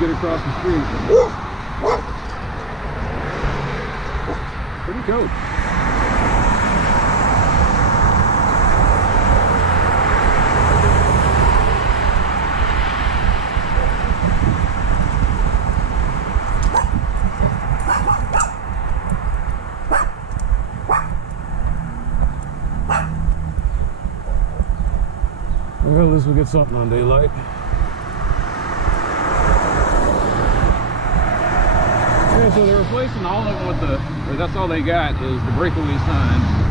get across the street. Pretty cool. Well, at least we get something on daylight. Okay, so they're replacing all of them with the, or that's all they got is the breakaway sign.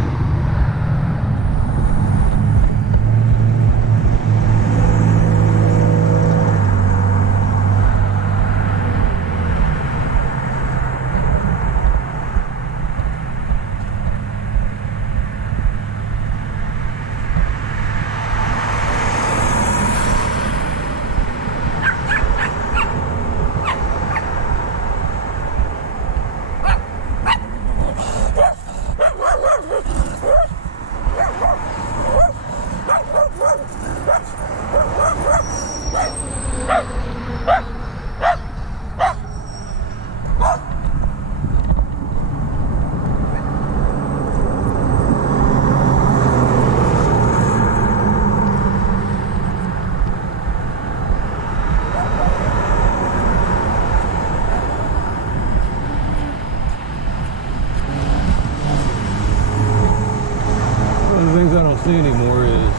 Anymore is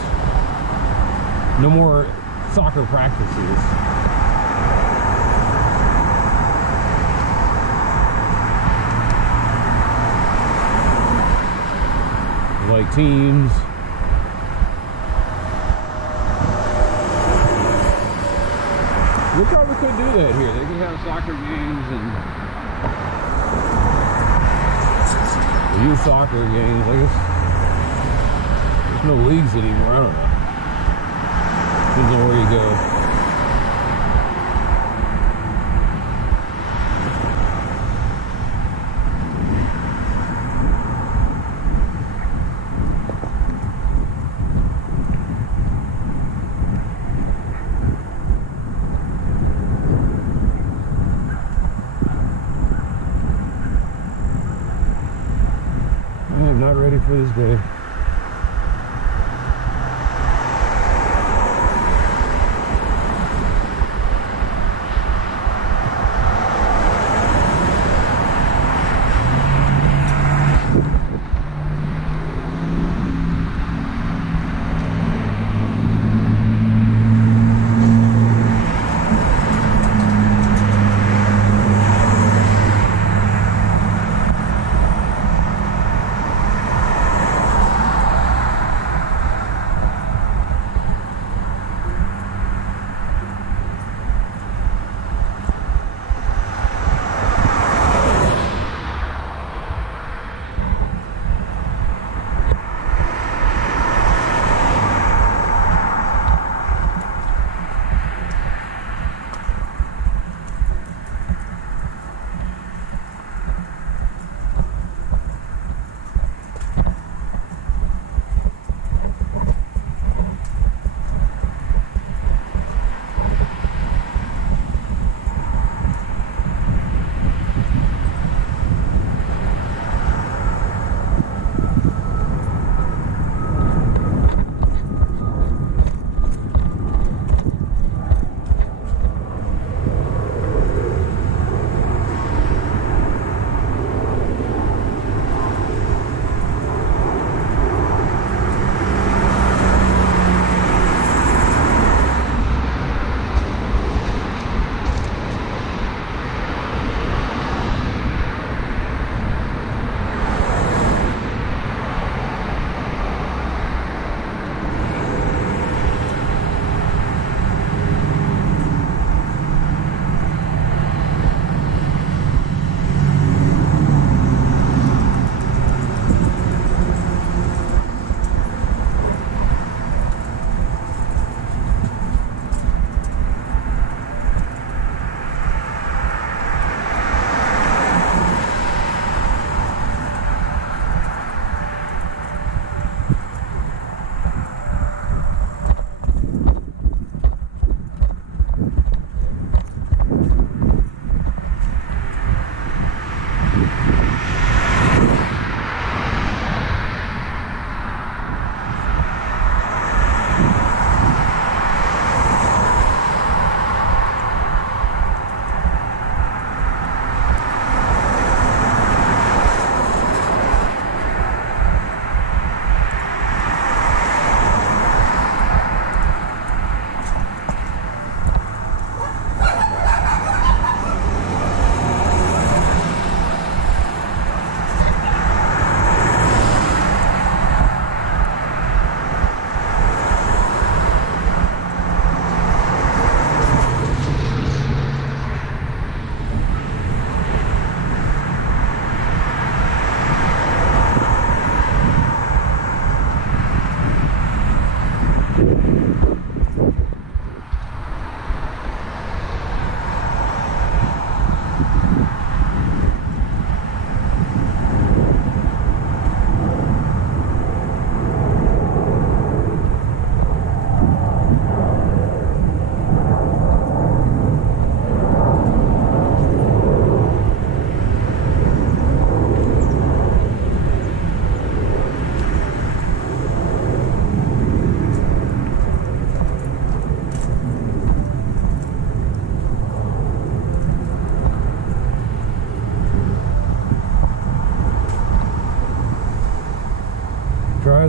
no more soccer practices. Like teams. We probably could do that here. They could have soccer games and youth soccer games. I guess no leagues anymore, I don't know. Depends on where you go. I am not ready for this day.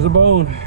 as a bone.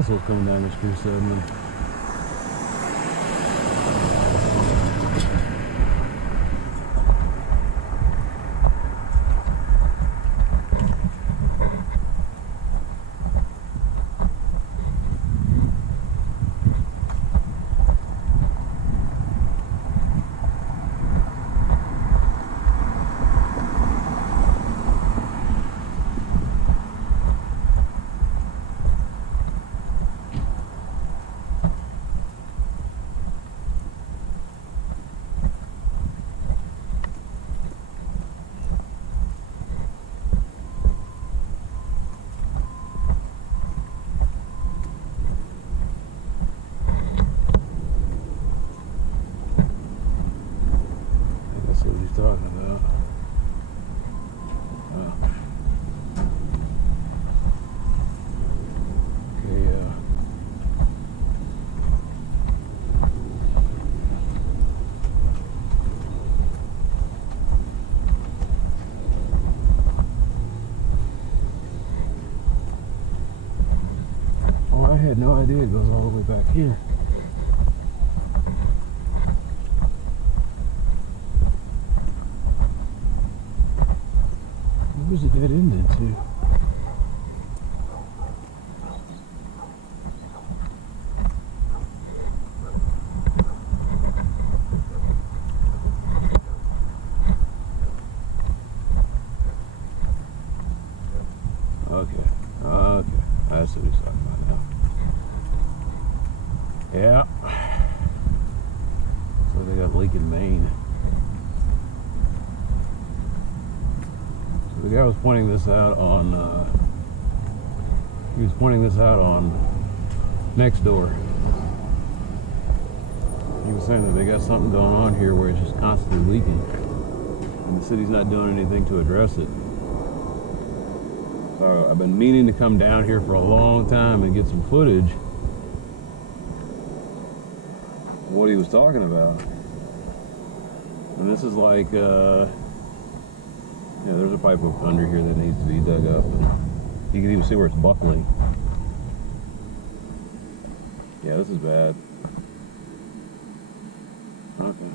asshole coming down the street suddenly. Talking about. Okay, oh, I had no idea it goes all the way back here. Where's the dead end into? Okay, that's what he's talking about now. Yeah. So they got leaking main. The guy was pointing this out on, Nextdoor. He was saying that they got something going on here where it's just constantly leaking, and the city's not doing anything to address it. So I've been meaning to come down here for a long time and get some footage of what he was talking about. And this is like, yeah, there's a pipe up under here that needs to be dug up. You can even see where it's buckling. Yeah, this is bad. Okay.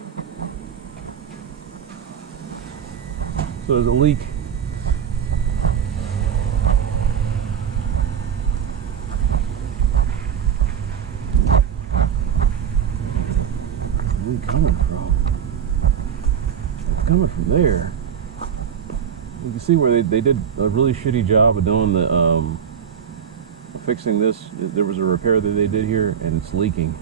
So there's a leak. Where's the leak coming from? It's coming from there. You can see where they did a really shitty job of doing the fixing this. There was a repair that they did here, and it's leaking.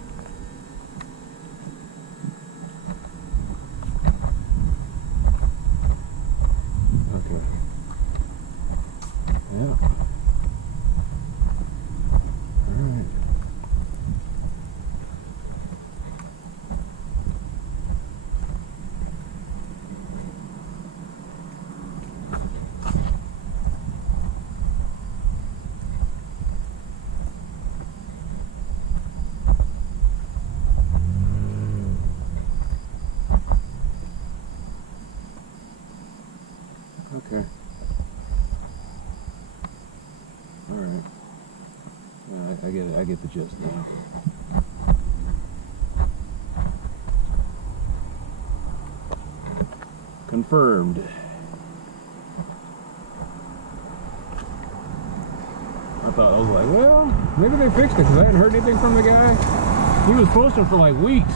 Okay. Yeah. All right. Okay. All right. I get it. I get the gist now. Confirmed. I was like, well, maybe they fixed it because I hadn't heard anything from the guy. He was posting for like weeks.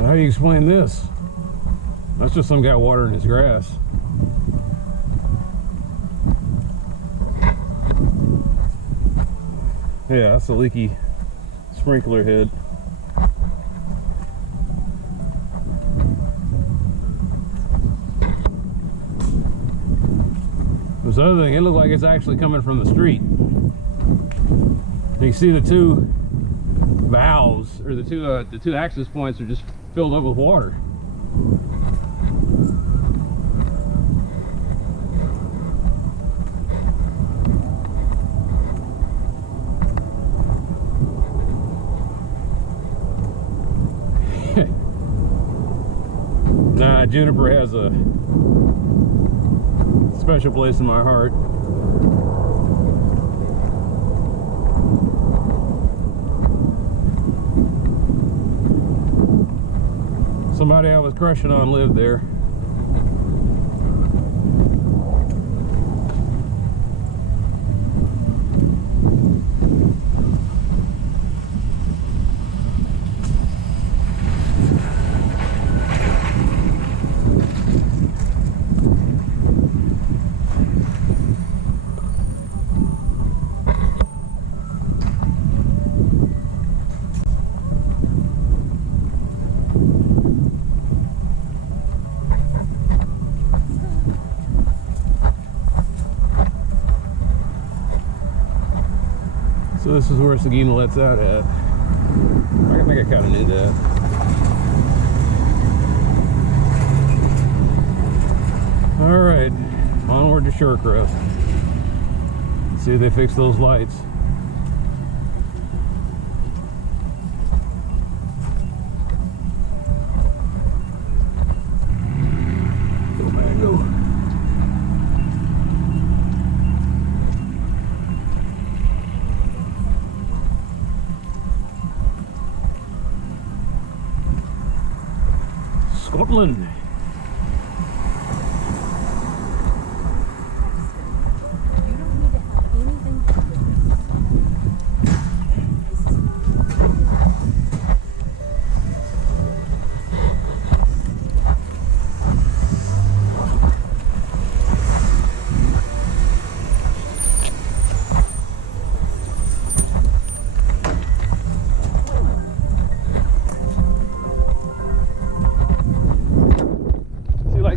How do you explain this? That's just some guy watering his grass. Yeah, that's a leaky sprinkler head. There's the other thing, it looked like it's actually coming from the street. You can see the two valves, or the two access points, are just filled up with water. Nah, Juniper has a special place in my heart. Somebody I was crushing on lived there. So this is where Seguin lets out at. I think I kind of knew that. All right, onward to Shorecrest. See if they fix those lights. Go, man, go. Scotland. You don't need to have anything to do with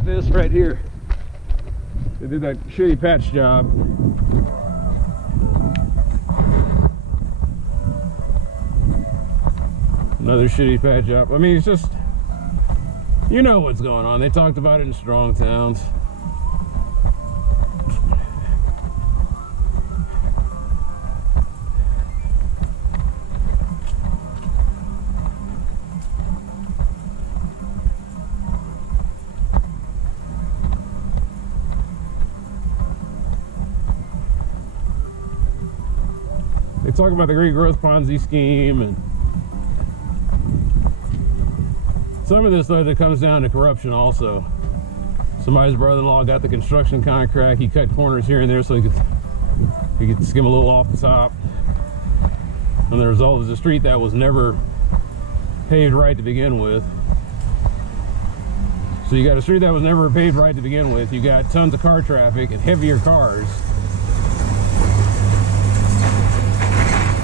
This right here, they did that shitty patch job. Another shitty patch job. I mean, it's just, you know what's going on. They talked about it in strong towns. They talk about the Great Growth Ponzi scheme, and some of this though that comes down to corruption also. Somebody's brother-in-law got the construction contract. He cut corners here and there so he could skim a little off the top. And the result is a street that was never paved right to begin with. So you got a street that was never paved right to begin with. You got tons of car traffic and heavier cars.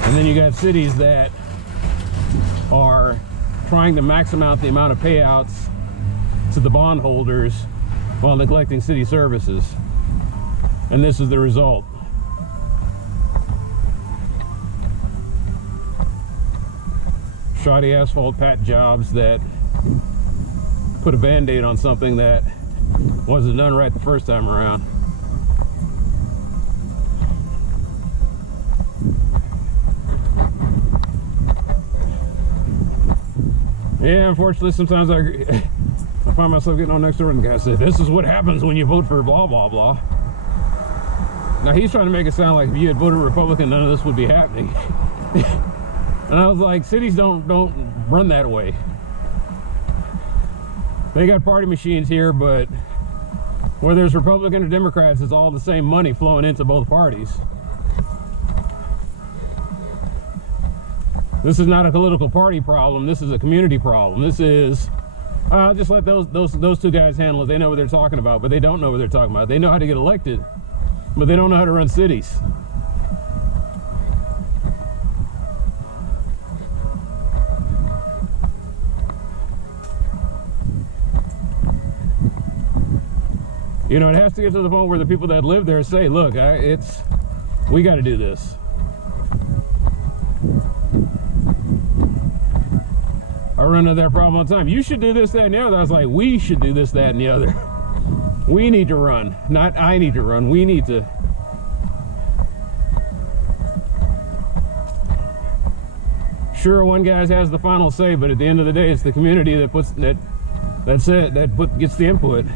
And then you got cities that are trying to maximize out the amount of payouts to the bondholders while neglecting city services. And this is the result. Shoddy asphalt pat jobs that put a band-aid on something that wasn't done right the first time around. Yeah, unfortunately, sometimes I find myself getting on Nextdoor and the guy said, "This is what happens when you vote for blah, blah, blah." Now, he's trying to make it sound like if you had voted Republican, none of this would be happening. And I was like, cities don't run that way. They got party machines here, but whether there's Republican or Democrats, it's all the same money flowing into both parties. This is not a political party problem. This is a community problem. This is, just let those two guys handle it. They know what they're talking about, but they don't know what they're talking about. They know how to get elected, but they don't know how to run cities. You know, it has to get to the point where the people that live there say, look, we got to do this. I run into that problem all the time. You should do this, that, and the other. I was like, we should do this, that, and the other. We need to run. Not I need to run. We need to. Sure, one guy has the final say, but at the end of the day, it's the community that puts that. That's it. That gets the input.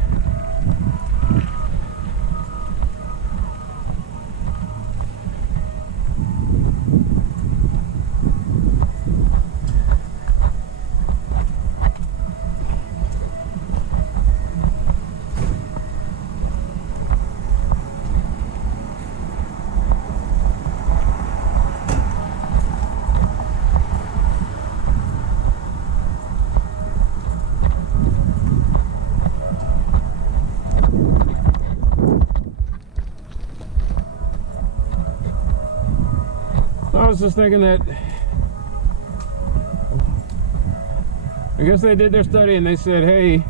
I was just thinking that I guess they did their study and they said, hey,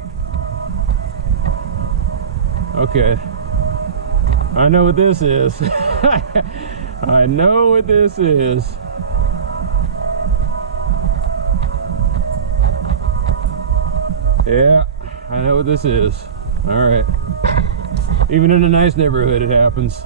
okay, I know what this is. I know what this is. Yeah, I know what this is. All right. Even in a nice neighborhood, it happens.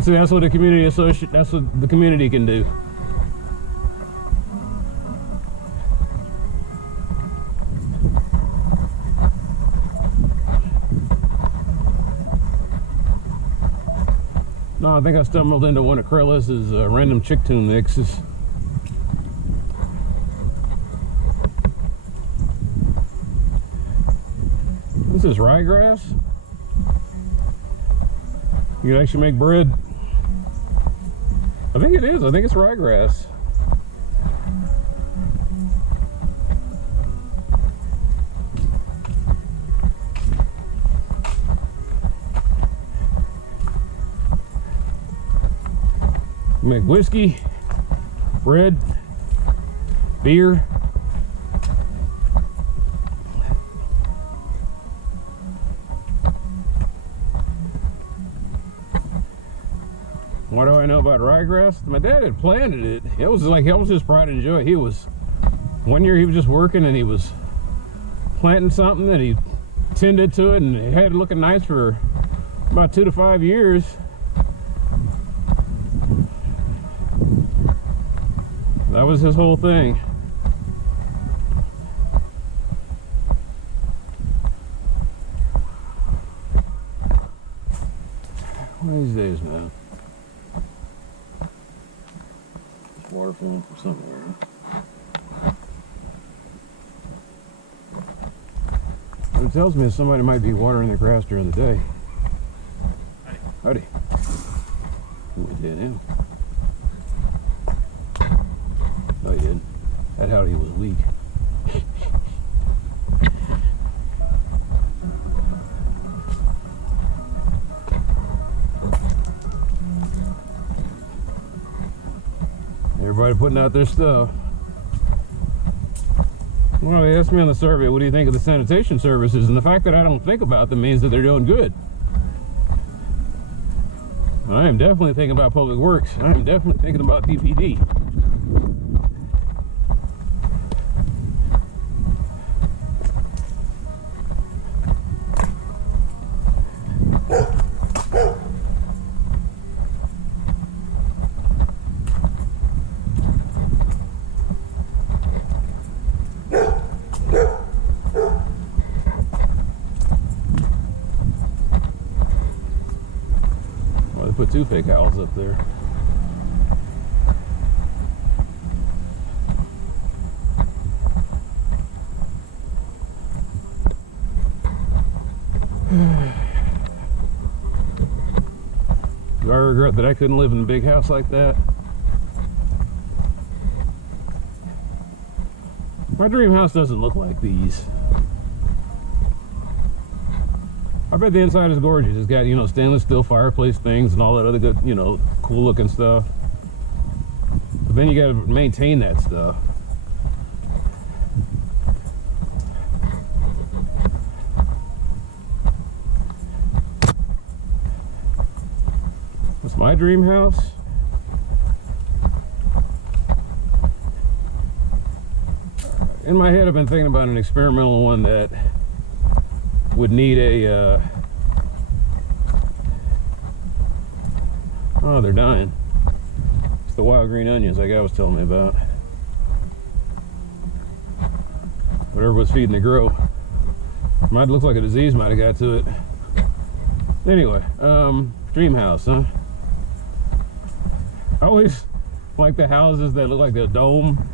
See, that's what the community associate. That's what the community can do. No, I think I stumbled into one of Krellis's random chicktune mixes. This is ryegrass. You can actually make bread. I think it is. I think it's ryegrass. Make whiskey, bread, beer. What do I know about ryegrass? My dad had planted it. It was his pride and joy. One year he was just working and he was planting something and he tended to it and it had it looking nice for about 2 to 5 years. That was his whole thing. One of these days, man. Water flowing from somewhere. It tells me that somebody might be watering the grass during the day. Howdy. He went dead now. Oh, he did. That howdy was weak. Everybody putting out their stuff. Well, they asked me on the survey, what do you think of the sanitation services? And the fact that I don't think about them means that they're doing good. I am definitely thinking about public works. I am definitely thinking about DPD. Put 2 fake owls up there. Do I regret that I couldn't live in a big house like that? My dream house doesn't look like these. I bet the inside is gorgeous. It's got, you know, stainless steel fireplace things and all that other good, you know, cool looking stuff. But then you got to maintain that stuff. What's my dream house? In my head, I've been thinking about an experimental one that would need a oh, they're dying. It's the wild green onions like I was telling me about. Whatever was feeding the grow. Might look like a disease might have got to it. Anyway, dream house, huh? I always like the houses that look like a dome,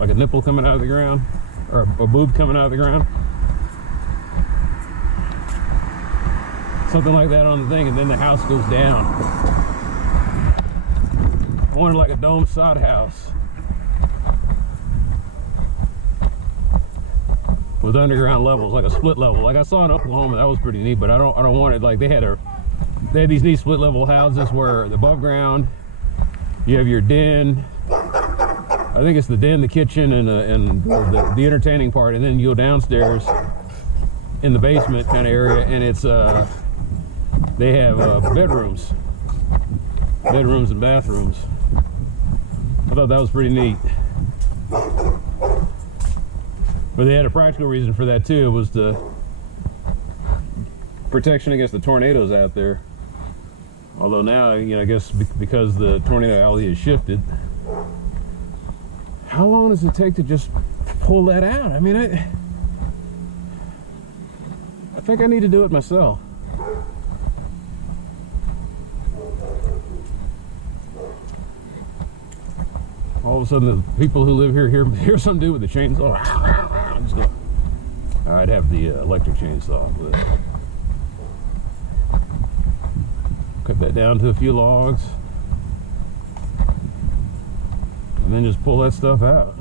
like a nipple coming out of the ground, or a boob coming out of the ground. Something like that on the thing, and then the house goes down. I wanted like a dome sod house with underground levels, like a split level, like I saw in Oklahoma. That was pretty neat. But I don't want it like they had these neat split level houses where the above ground you have your den. I think it's the den, the kitchen, and the entertaining part, and then you go downstairs in the basement kind of area, and it's they have bedrooms and bathrooms. I thought that was pretty neat. But they had a practical reason for that too. It was the protection against the tornadoes out there. Although now, you know, I guess because the tornado alley has shifted. How long does it take to just pull that out? I mean, I think I need to do it myself. All of a sudden, the people who live here hear some dude with a chainsaw. I'd have the electric chainsaw, but cut that down to a few logs, and then just pull that stuff out.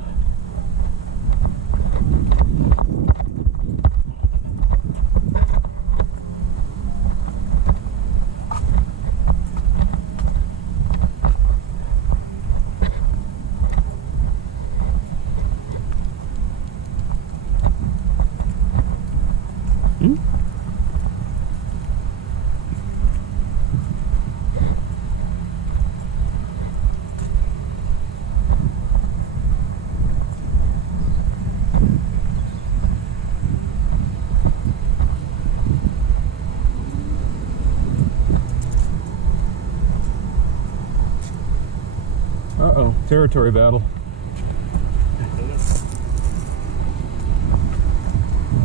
Uh-oh, territory battle.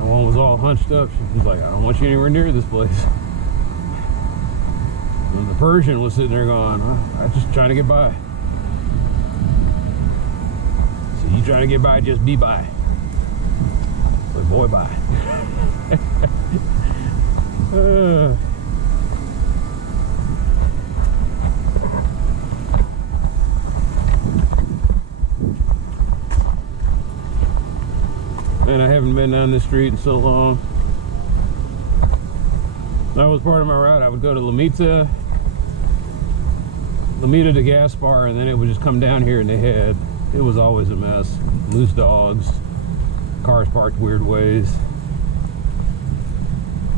One was all hunched up. She was like, I don't want you anywhere near this place. And the Persian was sitting there going, I'm just trying to get by. So you trying to get by, just be by. Like, boy, bye. And I haven't been down this street in so long. That was part of my route. I would go to Lamita to Gaspar, and then it would just come down here, and it was always a mess. Loose dogs, cars parked weird ways.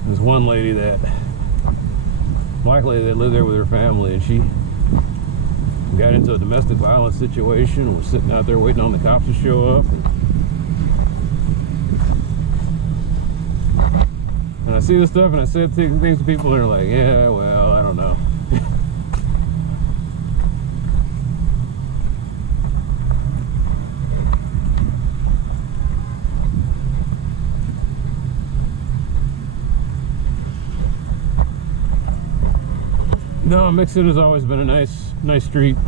There's one lady that lived there with her family, and she got into a domestic violence situation and was sitting out there waiting on the cops to show up. And I see this stuff, and I said things to people, and they're like, yeah, well, I don't know. No, Mixon has always been a nice street.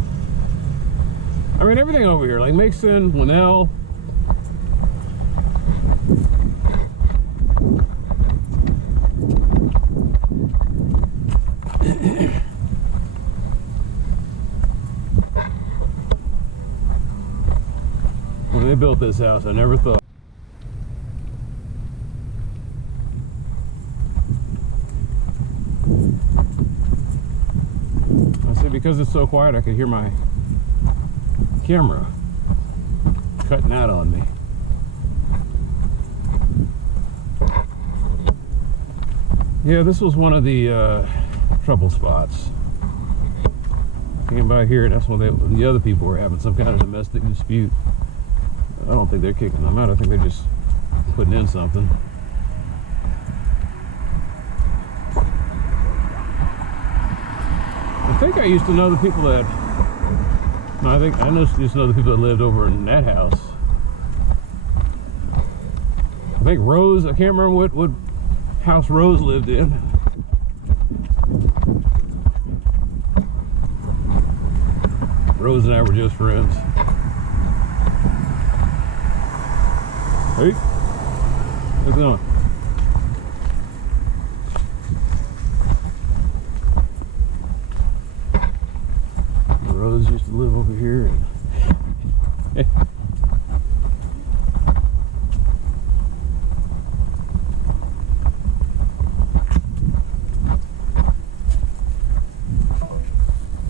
I mean, everything over here, like Mixon, Linnell. When they built this house, I never thought. I said, because it's so quiet, I could hear my camera cutting out on me. Yeah, this was one of the trouble spots. Came by here, and that's when the other people were having some kind of domestic dispute. I don't think they're kicking them out. I think they're just putting in something. I think I used to know the people that. No, I think I used to know the people that lived over in that house. I think Rose. I can't remember what house Rose lived in. Rose and I were just friends. Hey, what's going on? Rose used to live over here. And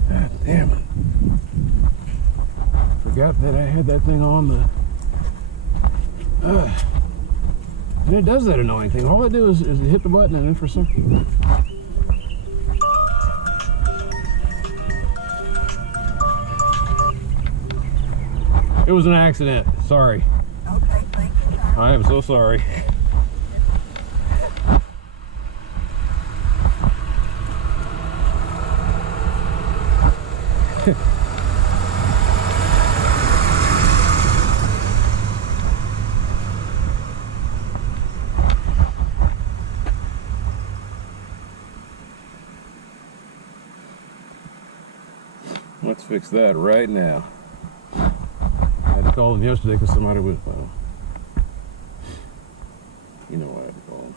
God damn it. Forgot that I had that thing on the and it does that annoying thing. All I do is hit the button, and then for some it was an accident. Sorry. Okay, thank you. I am so sorry. Let's fix that right now. I had to call them yesterday because somebody was, you know what I had to call them.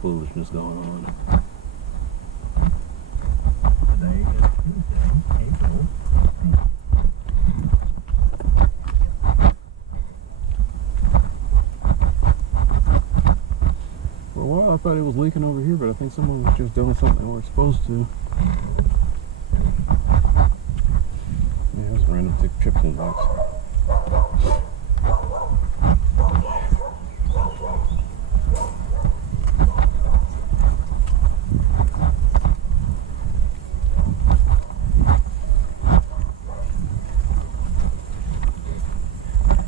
Foolishness going on. Today is Tuesday, April 16th. For a while I thought it was leaking over here, but I think someone was just doing something they weren't supposed to. Yeah, it was a random trips in box.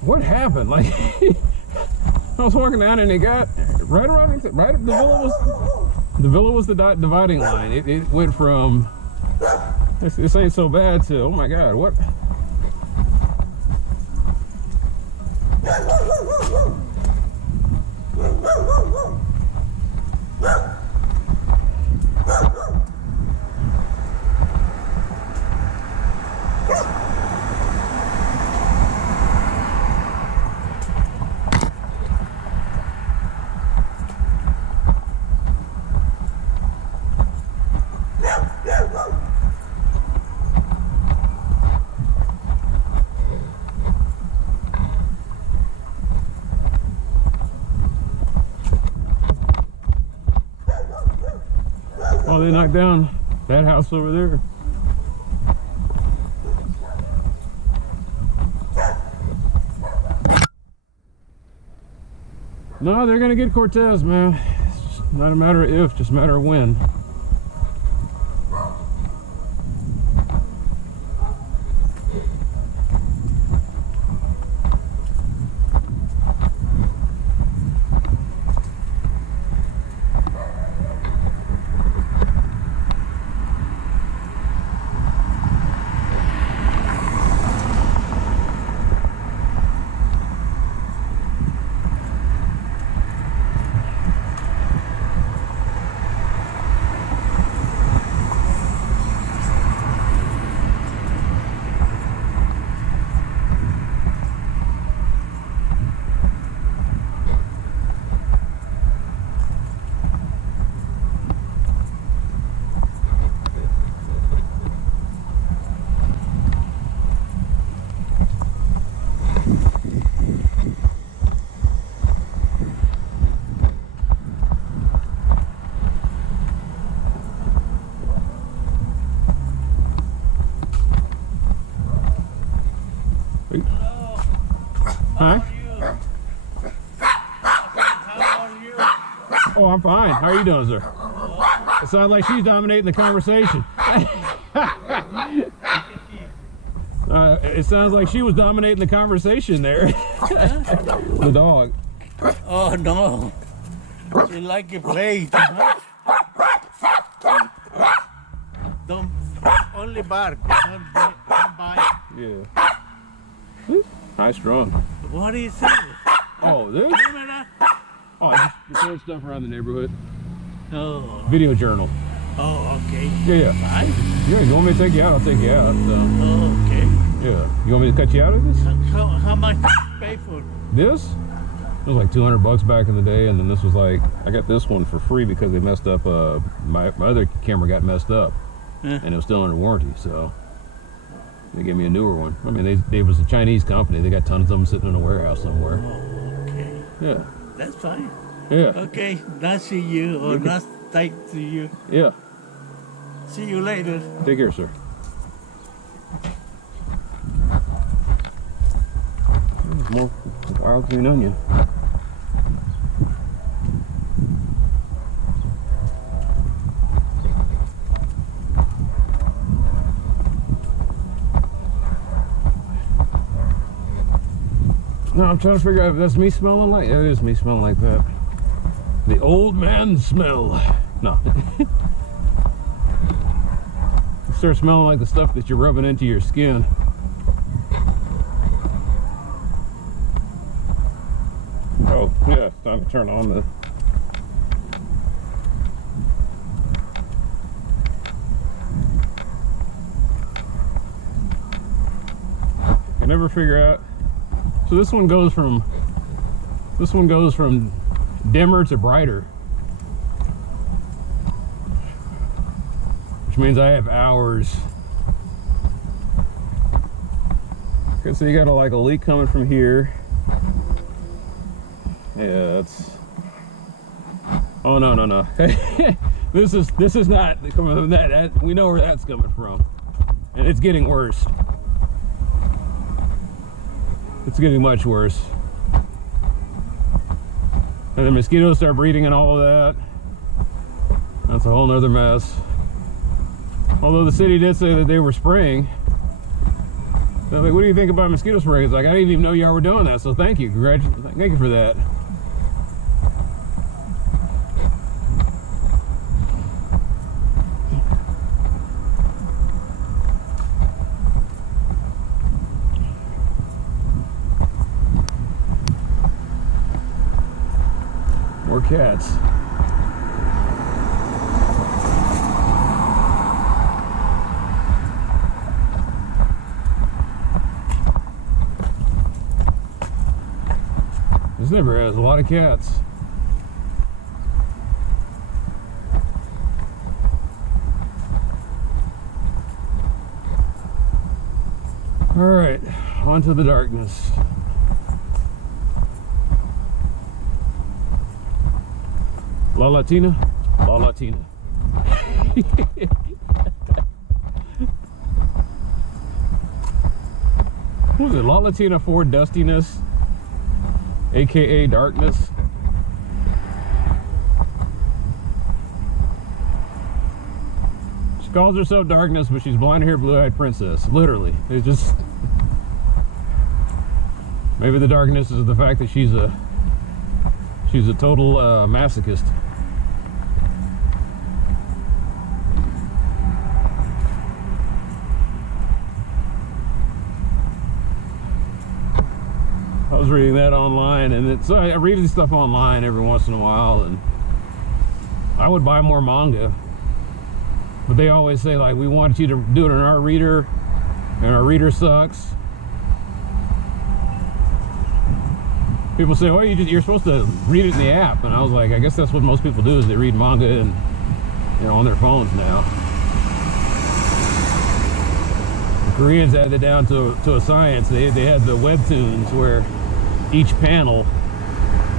What happened? Like I was walking down and it got right around the villa was the dividing line. It went from this ain't so bad to oh my god, what? Oh, they knocked down that house over there. No, they're gonna get Cortez, man. It's just not a matter of if, just a matter of when. Hi. How are you? Oh, I'm fine. How are you doing, sir? It sounds like she's dominating the conversation. It sounds like she was dominating the conversation there. The dog. Oh no. She like to play too much. Don't only bark, don't bite. Yeah. High strung. What is it? Oh, this? Remember that? Oh, I just record stuff around the neighborhood. Oh. Video journal. Oh, okay. Yeah. Fine. Yeah, you want me to take you out? I'll take you out. So. Oh, okay. Yeah. You want me to cut you out of this? How much pay for? This? It was like $200 back in the day, and then this was like, I got this one for free because they messed up, my other camera got messed up, and it was still under warranty, so they gave me a newer one. I mean, they was a Chinese company. They got tons of them sitting in a warehouse somewhere. Oh, okay. Yeah. That's fine. Yeah. Okay, nice to you or nice to you. Yeah. See you later. Take care, sir. There's more wild green onion. No, I'm trying to figure out if that's me smelling like. Yeah, it is me smelling like that. The old man smell. No. Start smelling like the stuff that you're rubbing into your skin. Oh, yeah, it's time to turn on the. I never figure out. So this one goes from dimmer to brighter, which means I have hours. Okay, so you got like a leak coming from here. Yeah, that's. Oh no. This is not coming from that. We know where that's coming from, and it's getting worse. It's getting much worse. And the mosquitoes start breeding and all of that. That's a whole nother mess. Although the city did say that they were spraying. They're like, what do you think about mosquito spray? It's like, I didn't even know y'all were doing that, so thank you. Thank you for that. More cats. This neighborhood has a lot of cats. All right, on to the darkness. La Latina? La Latina. What was it? La Latina for dustiness, aka darkness. She calls herself darkness, but she's blonde-haired, blue-eyed princess. Literally. It's just. Maybe the darkness is the fact that she's a total masochist. I was reading that online, and so I read this stuff online every once in a while, and I would buy more manga, but they always say, like, we want you to do it in our reader, and our reader sucks. People say, well, you're supposed to read it in the app, and I was like, I guess that's what most people do, is they read manga and, you know, on their phones now. The Koreans had it down to a science. They had the webtoons where each panel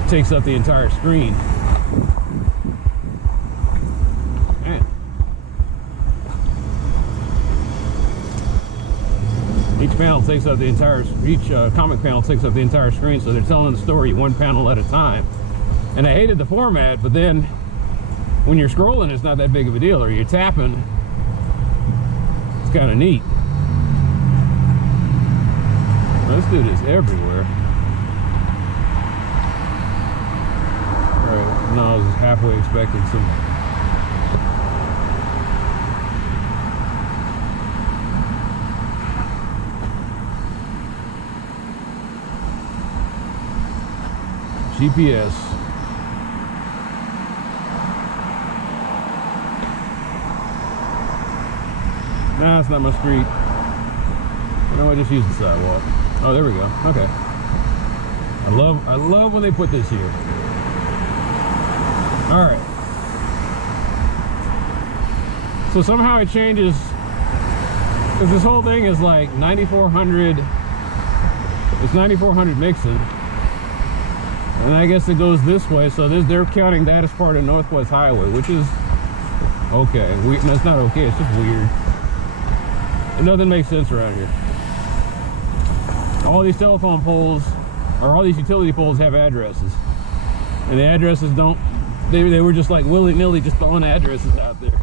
takes up the entire screen. Man. Each panel takes up the entire, each comic panel takes up the entire screen, so they're telling the story one panel at a time. And I hated the format, but then when you're scrolling, it's not that big of a deal, or you're tapping, it's kind of neat. This dude is everywhere. Alright, no, I was halfway expecting some. GPS. Nah, it's not my street. You know, I just use the sidewalk. Oh, there we go. Okay. I love when they put this here. All right. So somehow it changes, because this whole thing is like 9400. It's 9400 Mixon. And I guess it goes this way, so they're counting that as part of Northwest Highway, which is okay. No, it's not okay, it's just weird. And nothing makes sense around here. All these telephone poles, or all these utility poles, have addresses. And the addresses don't, they were just like willy-nilly just throwing addresses out there.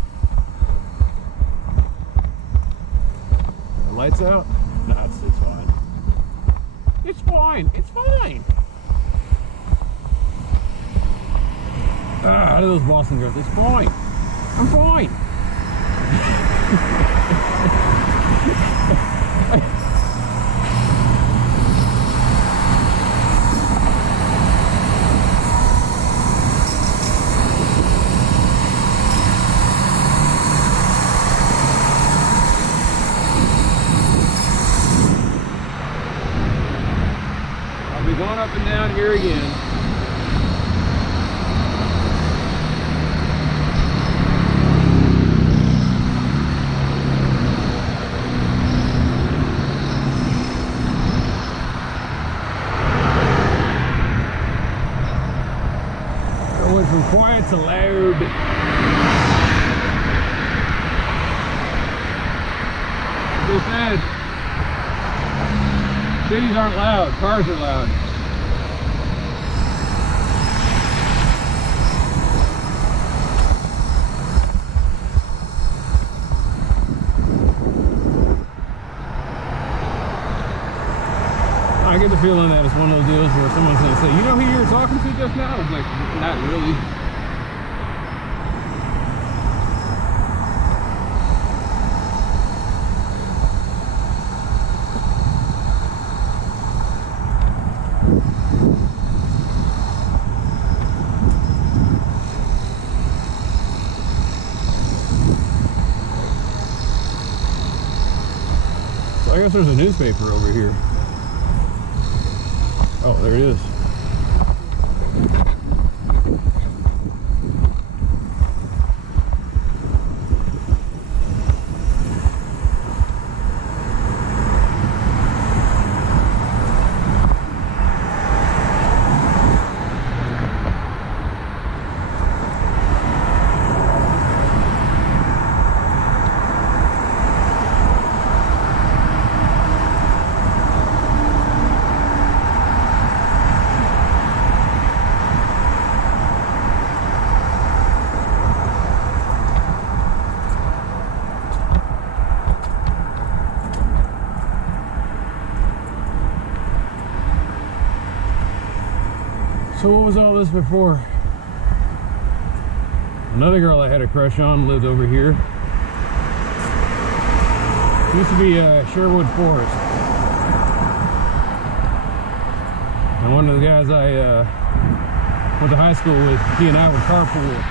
The lights out? Nah, it's fine. It's fine, it's fine. Ah, out of those Boston girls. It's fine. I'm fine. I'll be going up and down here again. From quiet to loud. They said cities aren't loud, cars are loud. I get the feeling that it's one of those deals where someone's going to say, you know who you were talking to just now? I was like, not really. So I guess there's a newspaper over here. Oh, there it is. So what was all this before? Another girl I had a crush on lived over here. It used to be Sherwood Forest. And one of the guys I went to high school with, he and I would carpool.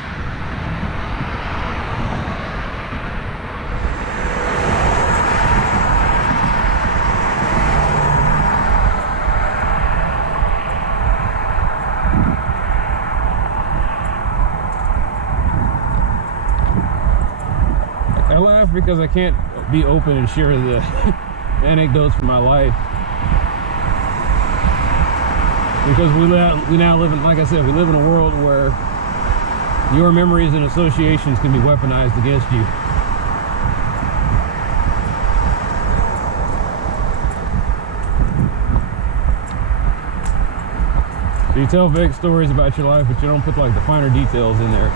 I laugh because I can't be open and share the anecdotes from my life. Because we now live in, like I said, we live in a world where your memories and associations can be weaponized against you. You tell big stories about your life, but you don't put like the finer details in there.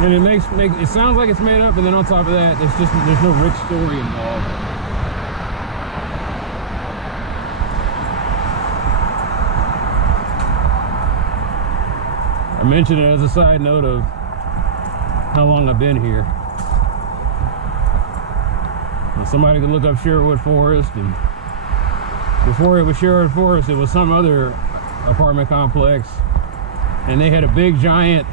And it sounds like it's made up, and then on top of that, there's no rich story involved. I mentioned it as a side note of how long I've been here. And somebody could look up Sherwood Forest, and before it was Sherwood Forest, it was some other apartment complex, and they had a big giant,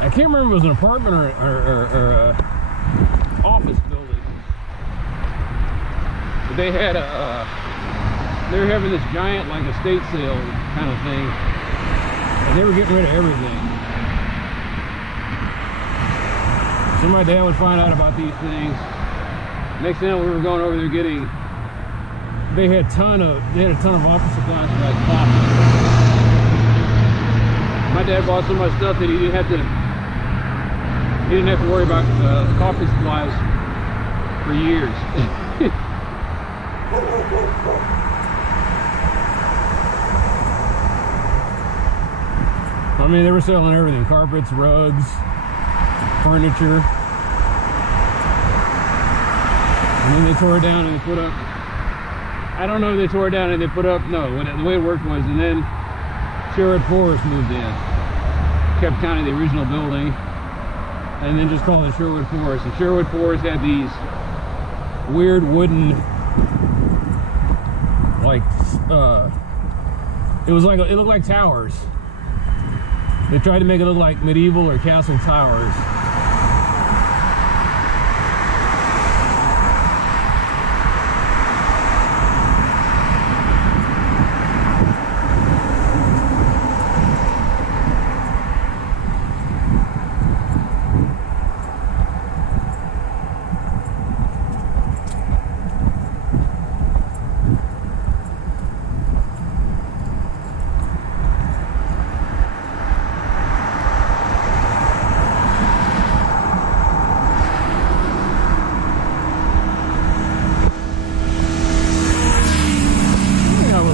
I can't remember if it was an apartment or a office building, but they had they were having this giant like estate sale kind of thing, and they were getting rid of everything. So my dad would find out about these things. Next thing we were going over there getting, they had a ton of office supplies for like coffee. My dad bought so much stuff that he didn't have to worry about coffee supplies for years. I mean, they were selling everything: carpets, rugs, furniture. And then they tore it down and they put up, I don't know if they tore it down and they put up, no, the way it worked was, and then Sherwood Forest moved in, kept kind of the original building, and then just called it Sherwood Forest. And Sherwood Forest had these weird wooden, like, it looked like towers. They tried to make it look like medieval or castle towers.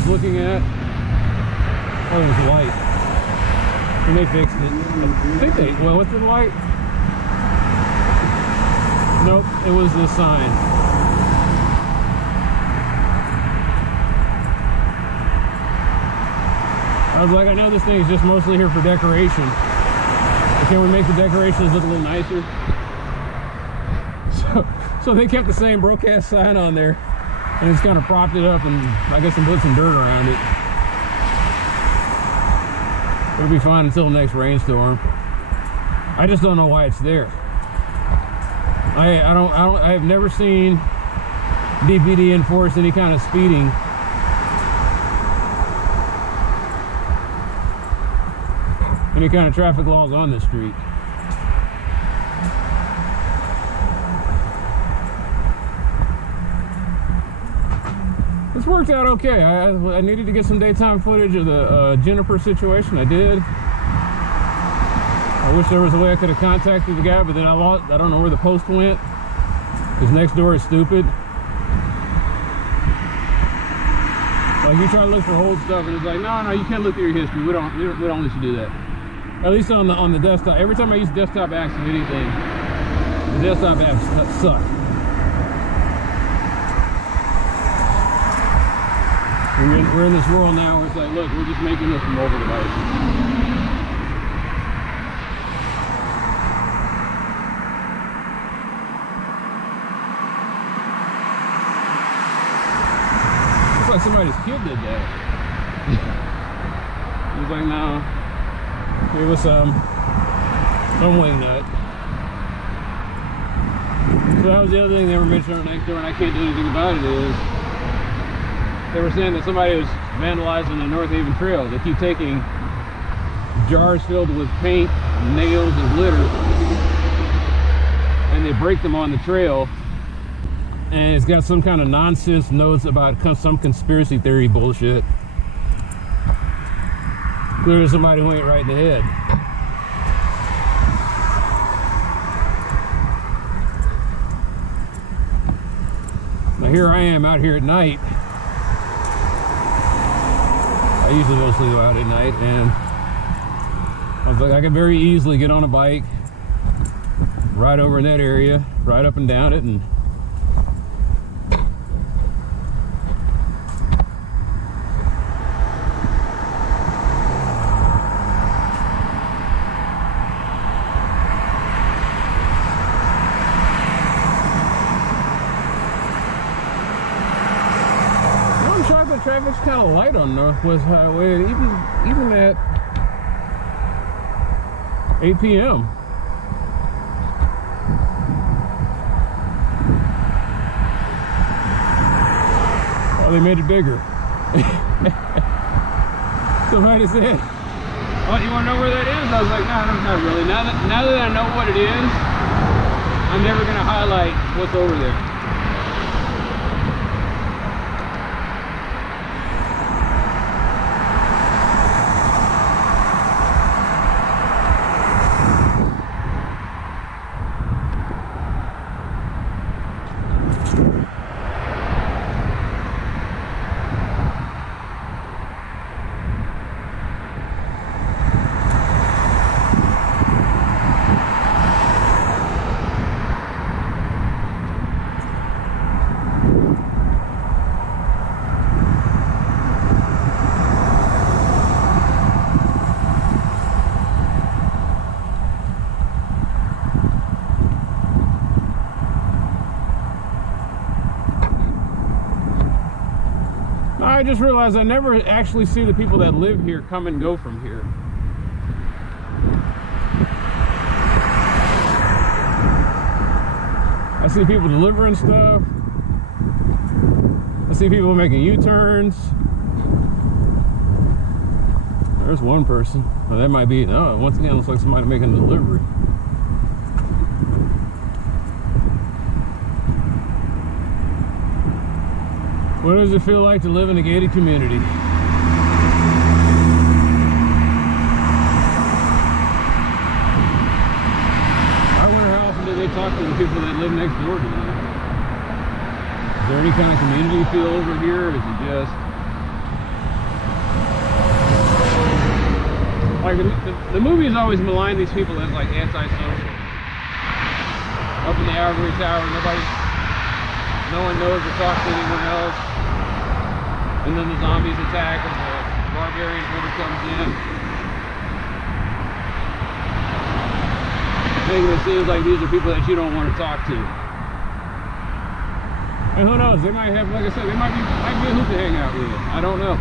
Looking at, oh, it was light, and they fixed it. I think they, well, what's the light? Nope, it was the sign. I was like, I know this thing is just mostly here for decoration, but can we make the decorations look a little nicer? So they kept the same broadcast sign on there. And it's kind of propped it up, and I guess I put some dirt around it. It'll be fine until the next rainstorm. I just don't know why it's there. I have never seen DPD enforce any kind of speeding. Any kind of traffic laws on this street. This worked out okay. I needed to get some daytime footage of the Juniper situation. I did. I wish there was a way I could have contacted the guy, but then I don't know where the post went, because Nextdoor is stupid. Like, you try to look for old stuff, and it's like, no, you can't look at your history. We don't let you do that. At least on the desktop. Every time I use desktop apps or anything, the desktop apps suck. We're in this world now where it's like, look, we're just making this a mobile device. Looks like somebody's kid did that. He's like, no, here was some wing nut. So that was the other thing they were mentioning on Nextdoor, and I can't do anything about it, is they were saying that somebody was vandalizing the North Haven Trail. They keep taking jars filled with paint, nails, and glitter, and they break them on the trail. And it's got some kind of nonsense notes about some conspiracy theory bullshit. Clearly somebody went right in the head. Now here I am out here at night, I usually mostly go out at night, and I was like, I could very easily get on a bike, ride over in that area, ride up and down it, and traffic's kind of light on Northwest Highway, and even at 8 p.m. Oh, they made it bigger. Somebody said, "Oh, you want to know where that is?" I was like, "No, not really. Now that I know what it is, I'm never going to highlight what's over there." I just realized I never actually see the people that live here come and go from here. I see people delivering stuff. I see people making U-turns. There's one person. Well, that might be, no, once again, it looks like somebody making a delivery. What does it feel like to live in a gated community? I wonder how often do they talk to the people that live next door to them? Is there any kind of community feel over here, or is it just... Like, the movies always malign these people as, like, antisocial. Up in the ivory tower, no one knows to talk to anyone else. And then the zombies attack and the barbarian horde comes in. Making it seems like these are people that you don't want to talk to. And who knows, they might have, like I said, they might be a hoop to hang out with. I don't know.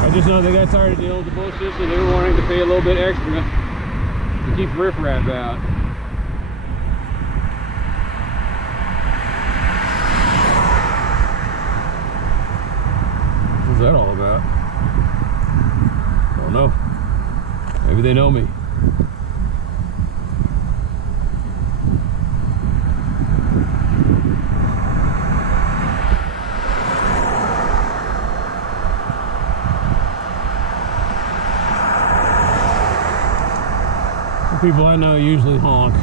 I just know they got tired of dealing with the bullshit, so they were wanting to pay a little bit extra to keep riffraff out. What's that all about? Don't know. Maybe they know me. The people I know usually honk.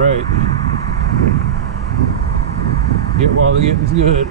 right. Get while the getting's good.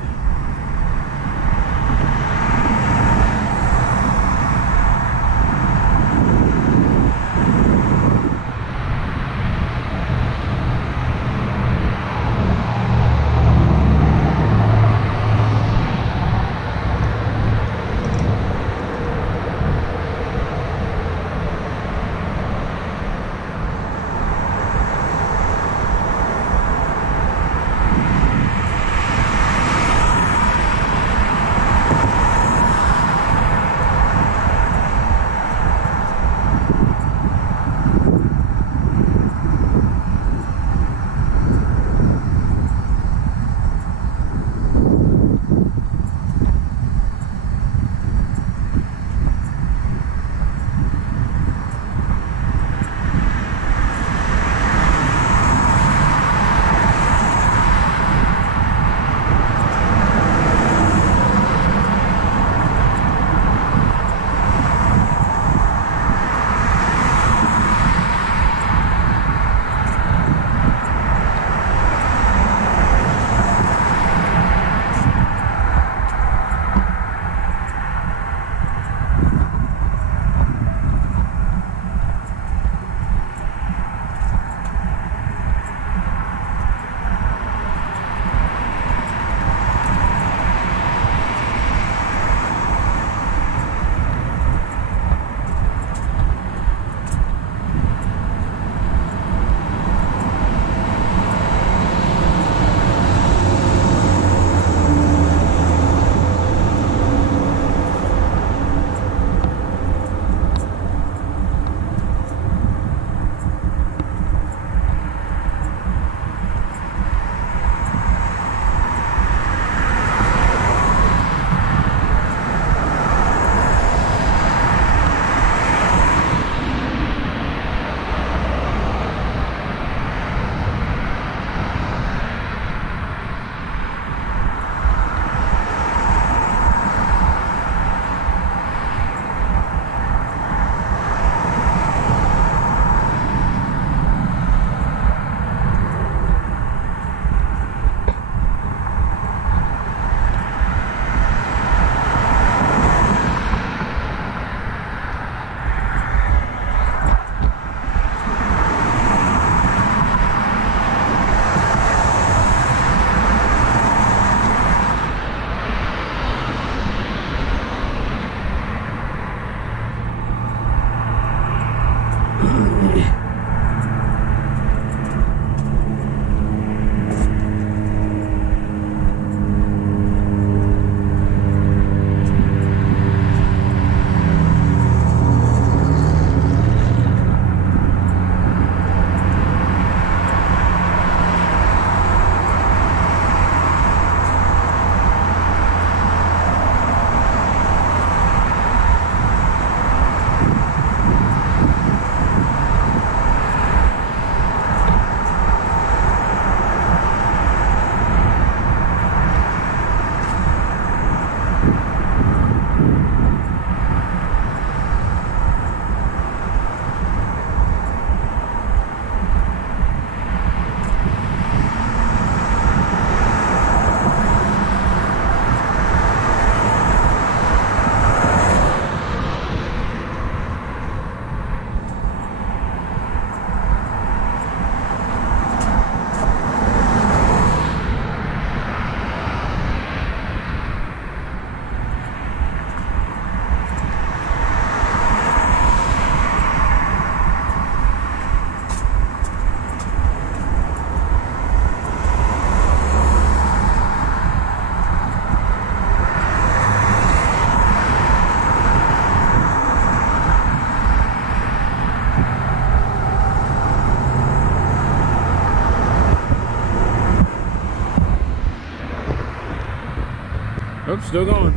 Oops, still going.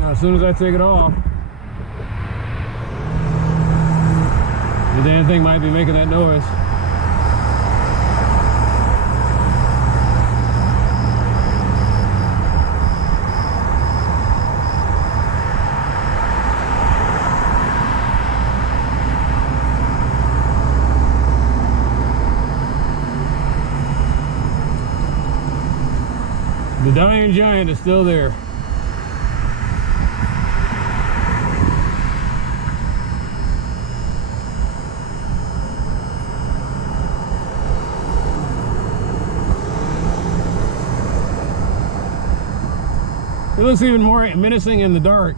Now, as soon as I take it off, the damn thing might be making that noise. dying giant is still there. It looks even more menacing in the dark.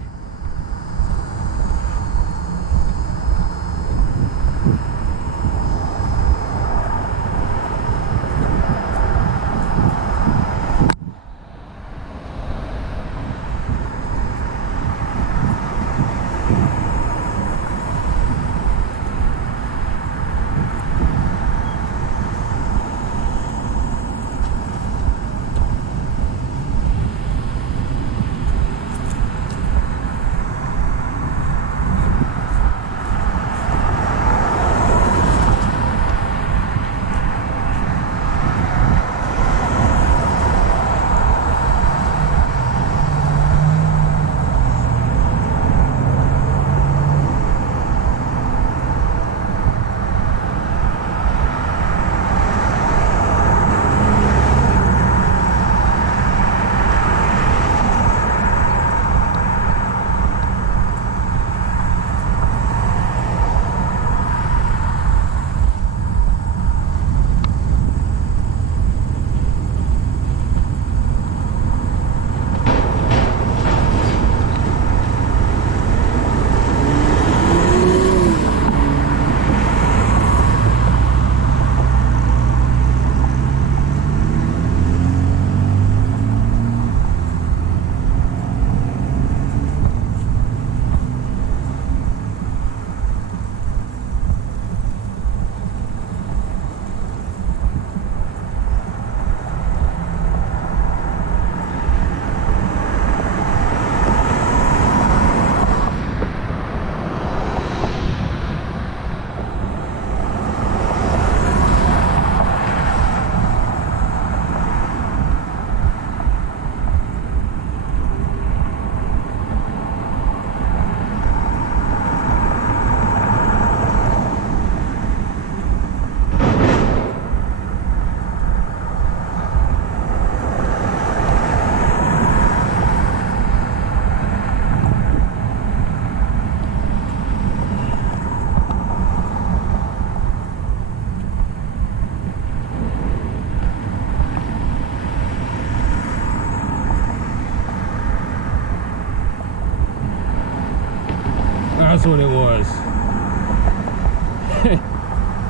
That's what it was.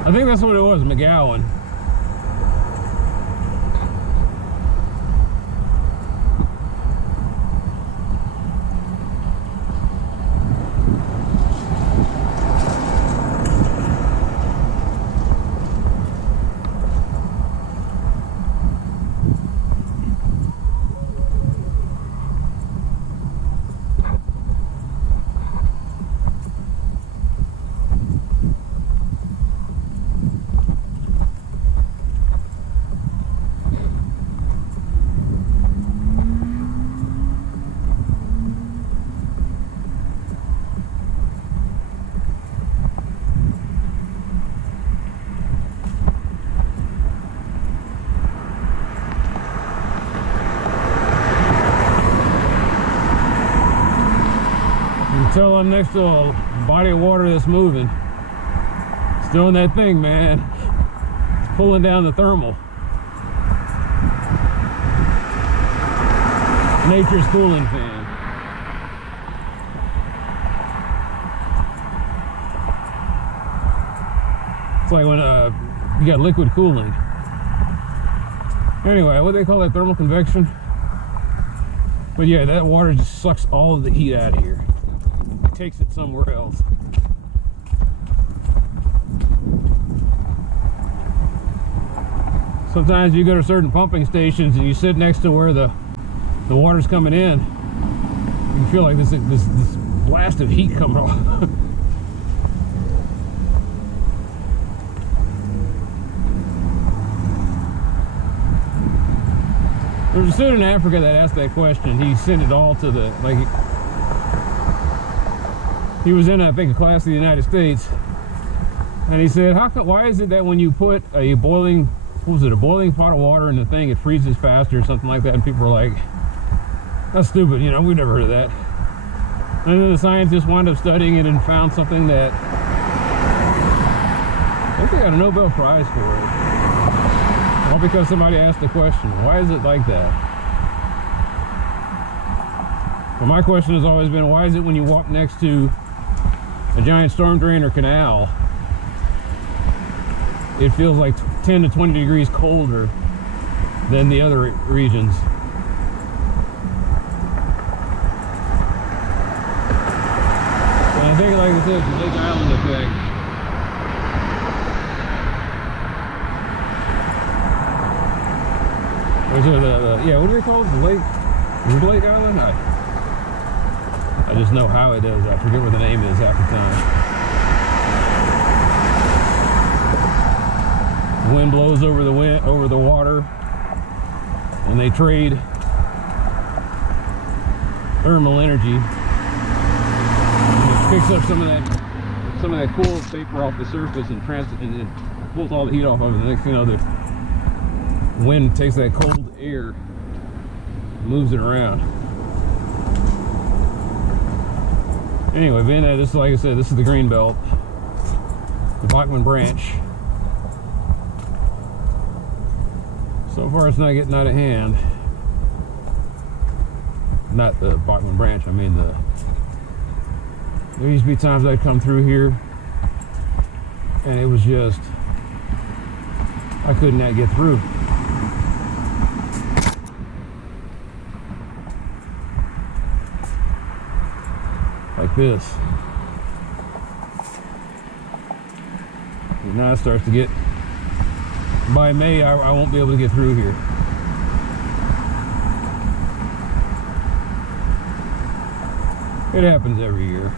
I think that's what it was, McGowan. Tell I'm next to a body of water that's moving. It's doing that thing, man. It's pulling down the thermal. Nature's cooling fan. It's like when you got liquid cooling. Anyway, what do they call that? Thermal convection? But yeah, that water just sucks all of the heat out of here. Takes it somewhere else. Sometimes you go to certain pumping stations and you sit next to where the water's coming in, you feel like this blast of heat coming off. There's a student in Africa that asked that question. He sent it all to the, like, he was in, I think, a class in the United States, and he said, why is it that when you put a boiling what was it, a boiling pot of water in the thing, it freezes faster or something like that, and people were like, that's stupid, you know, we've never heard of that. And then the scientists wound up studying it and found something that I think they got a Nobel Prize for it. All because somebody asked the question, why is it like that? Well, my question has always been, why is it when you walk next to a giant storm drain or canal, it feels like 10 to 20 degrees colder than the other regions? And I think, like I said, the Lake Island effect. Yeah, what do they call it? The lake? Is it Lake Island? I just know how it is. I forget what the name is half the time. The wind blows over the water, and they trade thermal energy. And it picks up some of that cool vapor off the surface and it pulls all the heat off of it. The next thing you know, the wind takes that cold air, moves it around. Anyway, being that this, like I said, this is the green belt, the Bachman branch. So far, it's not getting out of hand. Not the Bachman branch. I mean there used to be times I'd come through here, and it was just I could not get through. Like this. And now it starts to get, by May I won't be able to get through here. It happens every year.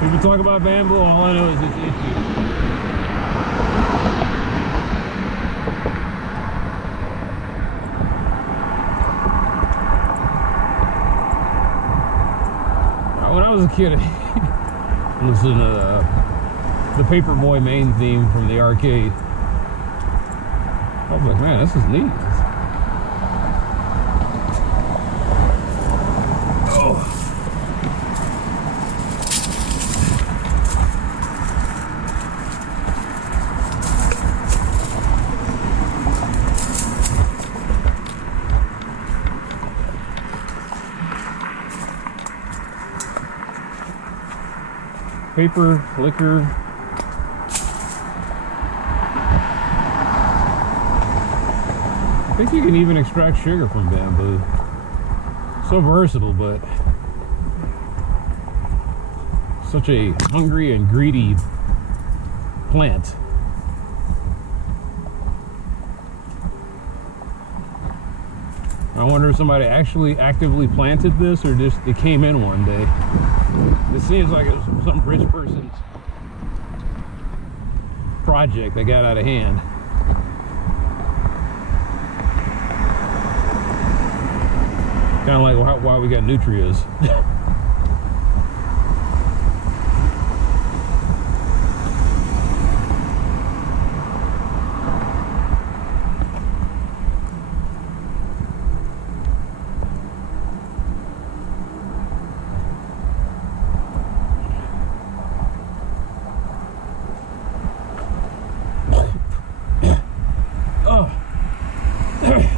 People talk about bamboo, all I know is it's itchy. When I was a kid, I listened to the Paperboy main theme from the arcade. I was like, man, this is neat. Oh. Paper, liquor. I think you can even extract sugar from bamboo. So versatile, but such a hungry and greedy plant. I wonder if somebody actually actively planted this or just it came in one day. It seems like it was some rich person's project that got out of hand. Kind of like why we got nutrias.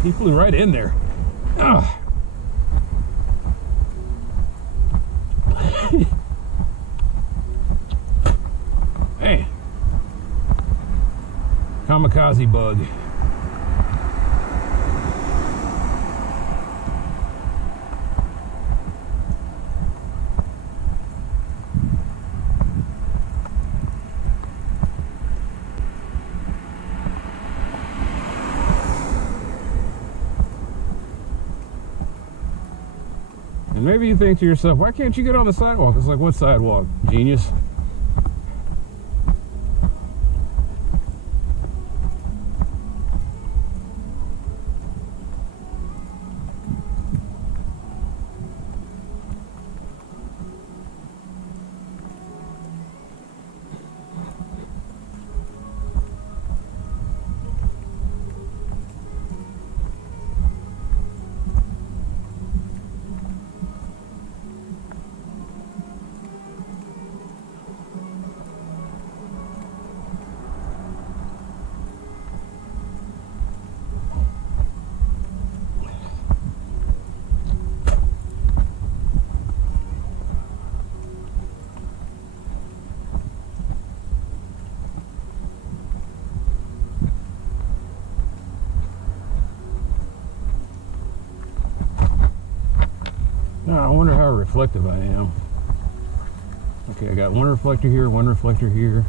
He flew right in there. Oh. Hey. Kamikaze bug. And maybe you think to yourself, why can't you get on the sidewalk? It's like, what sidewalk, genius? Now, I wonder how reflective I am. Okay, I got one reflector here, one reflector here,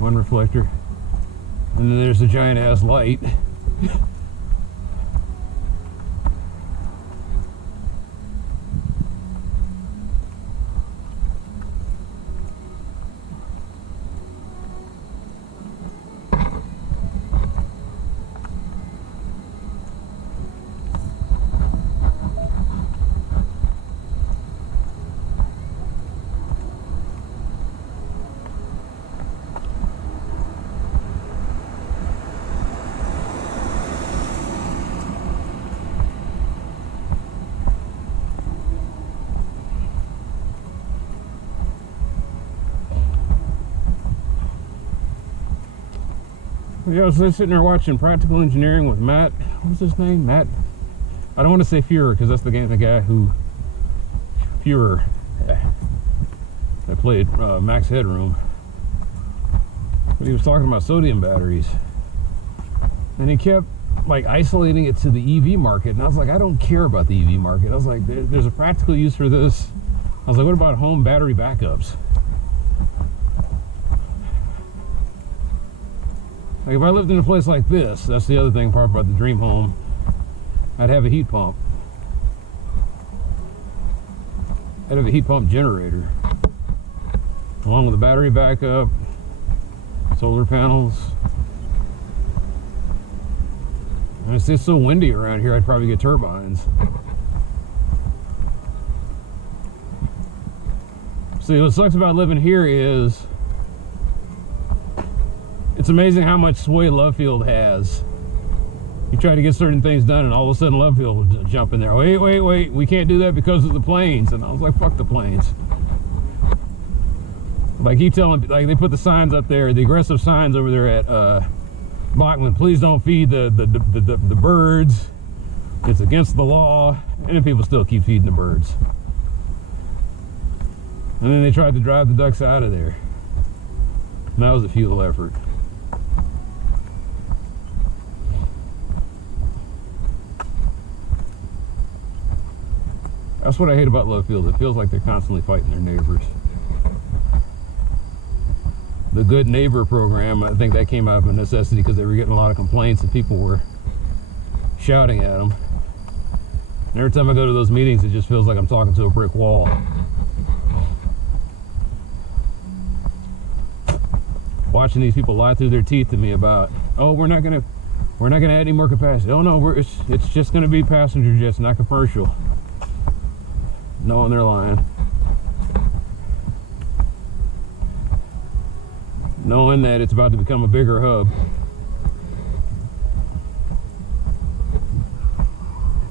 one reflector, and then there's a giant ass light. Yeah, I was sitting there watching Practical Engineering with Matt. What's his name? Matt. I don't want to say Fuhrer because that's the guy who Fuhrer that played Max Headroom. But he was talking about sodium batteries, and he kept like isolating it to the EV market. And I was like, I don't care about the EV market. I was like, there's a practical use for this. I was like, what about home battery backups? Like if I lived in a place like this, that's the other thing part about the dream home, I'd have a heat pump. I'd have a heat pump generator, along with a battery backup, solar panels. And it's so windy around here, I'd probably get turbines. See, what sucks about living here is it's amazing how much sway Lovefield has. You try to get certain things done and all of a sudden Lovefield will jump in there. Wait, we can't do that because of the planes. And I was like, fuck the planes. Like he telling, like they put the signs up there, the aggressive signs over there at Bachman, please don't feed the birds. It's against the law. And then people still keep feeding the birds. And then they tried to drive the ducks out of there. And that was a futile effort. That's what I hate about Lovefield. It feels like they're constantly fighting their neighbors. The Good Neighbor program, I think that came out of a necessity because they were getting a lot of complaints and people were shouting at them. And every time I go to those meetings, it just feels like I'm talking to a brick wall. Watching these people lie through their teeth to me about, oh, we're not gonna add any more capacity. Oh no, it's just gonna be passenger jets, not commercial. Knowing they're lying. Knowing that it's about to become a bigger hub.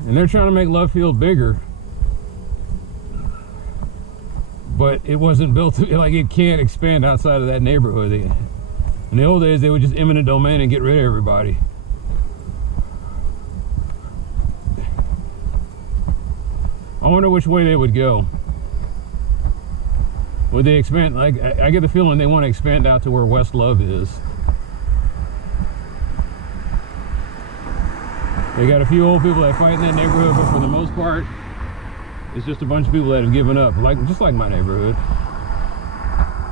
And they're trying to make Lovefield bigger. But it wasn't built to, like it can't expand outside of that neighborhood. In the old days, they would just eminent domain and get rid of everybody. I wonder which way they would go. Would they expand? Like I get the feeling they want to expand out to where West Love is. They got a few old people that fight in that neighborhood, but for the most part, it's just a bunch of people that have given up. Like just like my neighborhood.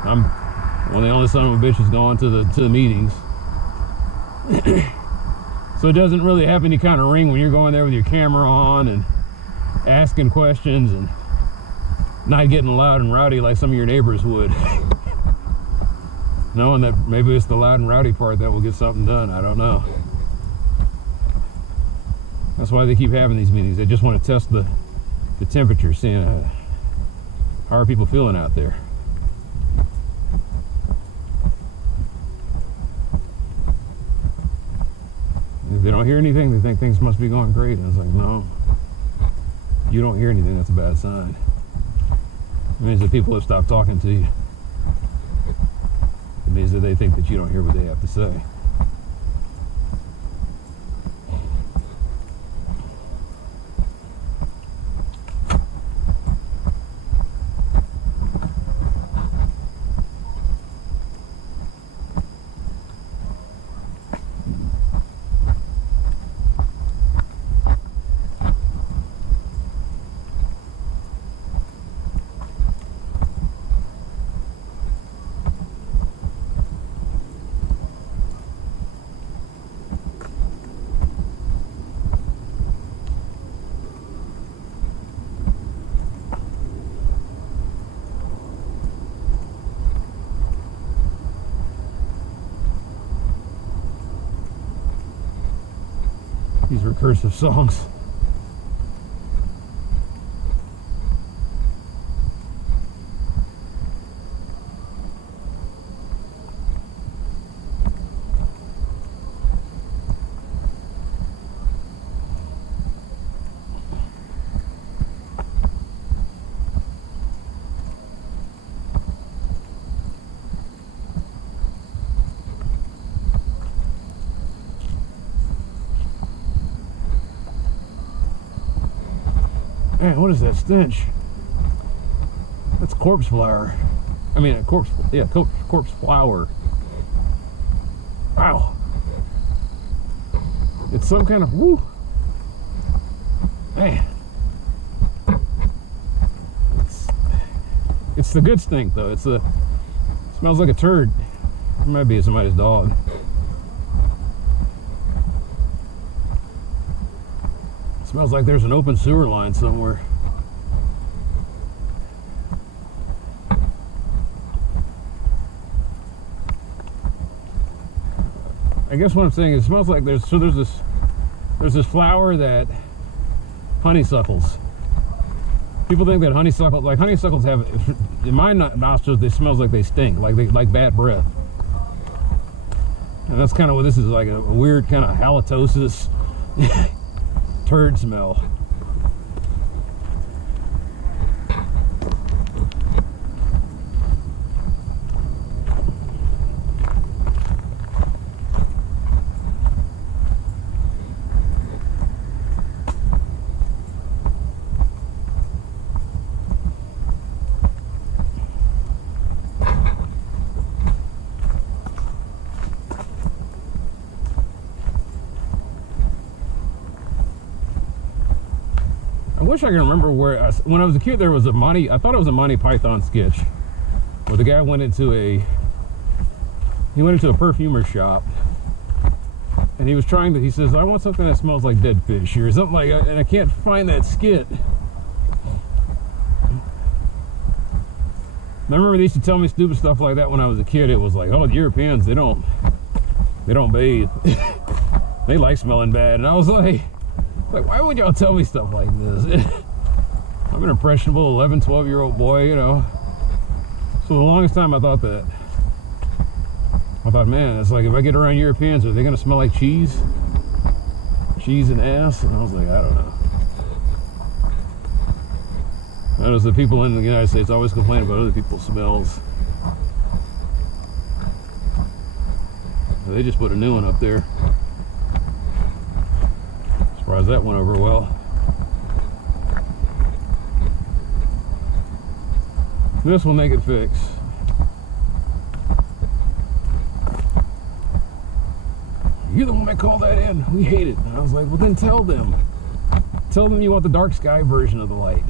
I'm one of the only son of a bitch who's gone to the meetings. So it doesn't really have any kind of ring when you're going there with your camera on and asking questions and not getting loud and rowdy like some of your neighbors would. Knowing that maybe it's the loud and rowdy part that will get something done. I don't know. That's why they keep having these meetings. They just want to test the temperature, seeing how are people feeling out there. If they don't hear anything, they think things must be going great. And it's like, no, you don't hear anything, that's a bad sign. It means that people have stopped talking to you. It means that they think that you don't hear what they have to say. These recursive songs. Man, what is that stench? That's corpse flower. I mean, corpse flower. Wow. It's some kind of, woo. Man. It's the good stink though. It smells like a turd. It might be somebody's dog. Smells like there's an open sewer line somewhere. I guess what I'm saying is it smells like there's this flower that honeysuckles. People think that honeysuckles have, in my nostrils, they smells like they stink, like bad breath. And that's kind of what this is, like a weird kind of halitosis turd smell. I wish I could remember where, when I was a kid, there was a I thought it was a Monty Python sketch where the guy went into a perfumer's shop and he was he says, I want something that smells like dead fish or something like that, and I can't find that skit. I remember they used to tell me stupid stuff like that when I was a kid. It was like, oh, the Europeans, they don't bathe. They like smelling bad. And I was like, why would y'all tell me stuff like this? I'm an impressionable 11, 12-year-old boy, you know. So the longest time I thought, man, it's like if I get around Europeans, are they gonna smell like cheese? Cheese and ass? And I was like, I don't know. Notice the people in the United States always complain about other people's smells. So they just put a new one up there. Surprised that went over well. This will make it fix. You're the one that called that in. We hate it. And I was like, well then tell them. Tell them you want the dark sky version of the light.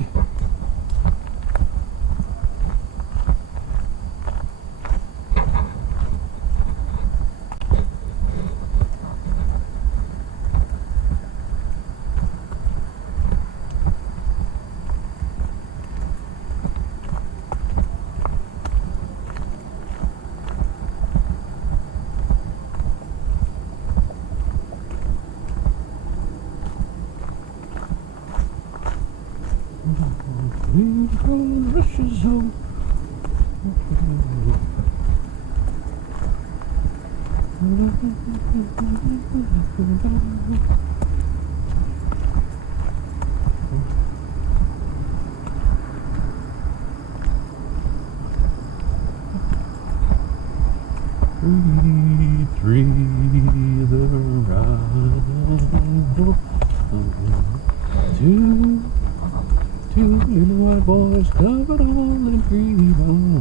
Two little white boys covered all in green.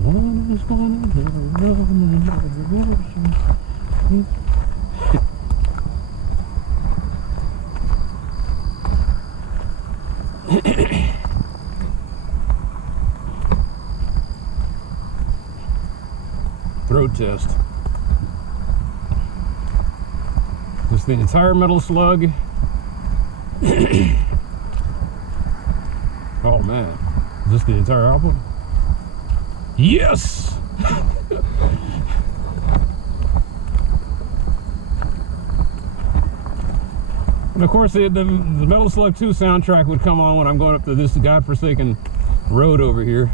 One is one and another. Throat test. Just the entire metal slug. Oh man, is this the entire album? Yes! And of course, the Metal Slug 2 soundtrack would come on when I'm going up to this godforsaken road over here.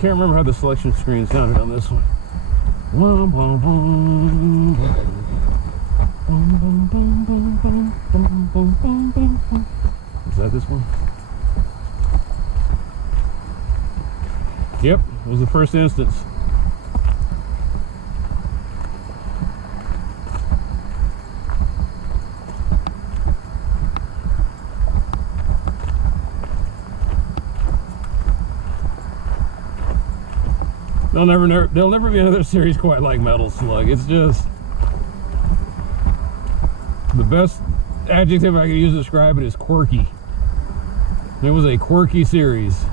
Can't remember how the selection screen sounded on this one. Bum, bum, bum, bum, bum, bum, bum, bum, bum, bum, bum, bum, bum. Is that this one? Yep, it was the first instance. There'll never be another series quite like Metal Slug. It's just the best adjective I could use to describe it is quirky. It was a quirky series.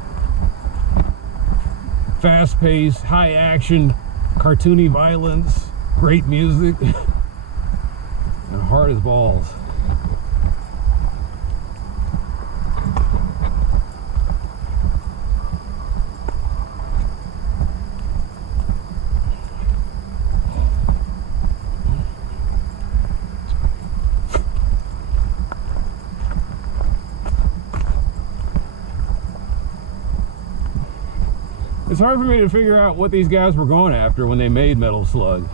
Fast-paced, high action, cartoony violence, great music, and hard as balls. It's hard for me to figure out what these guys were going after when they made Metal Slug.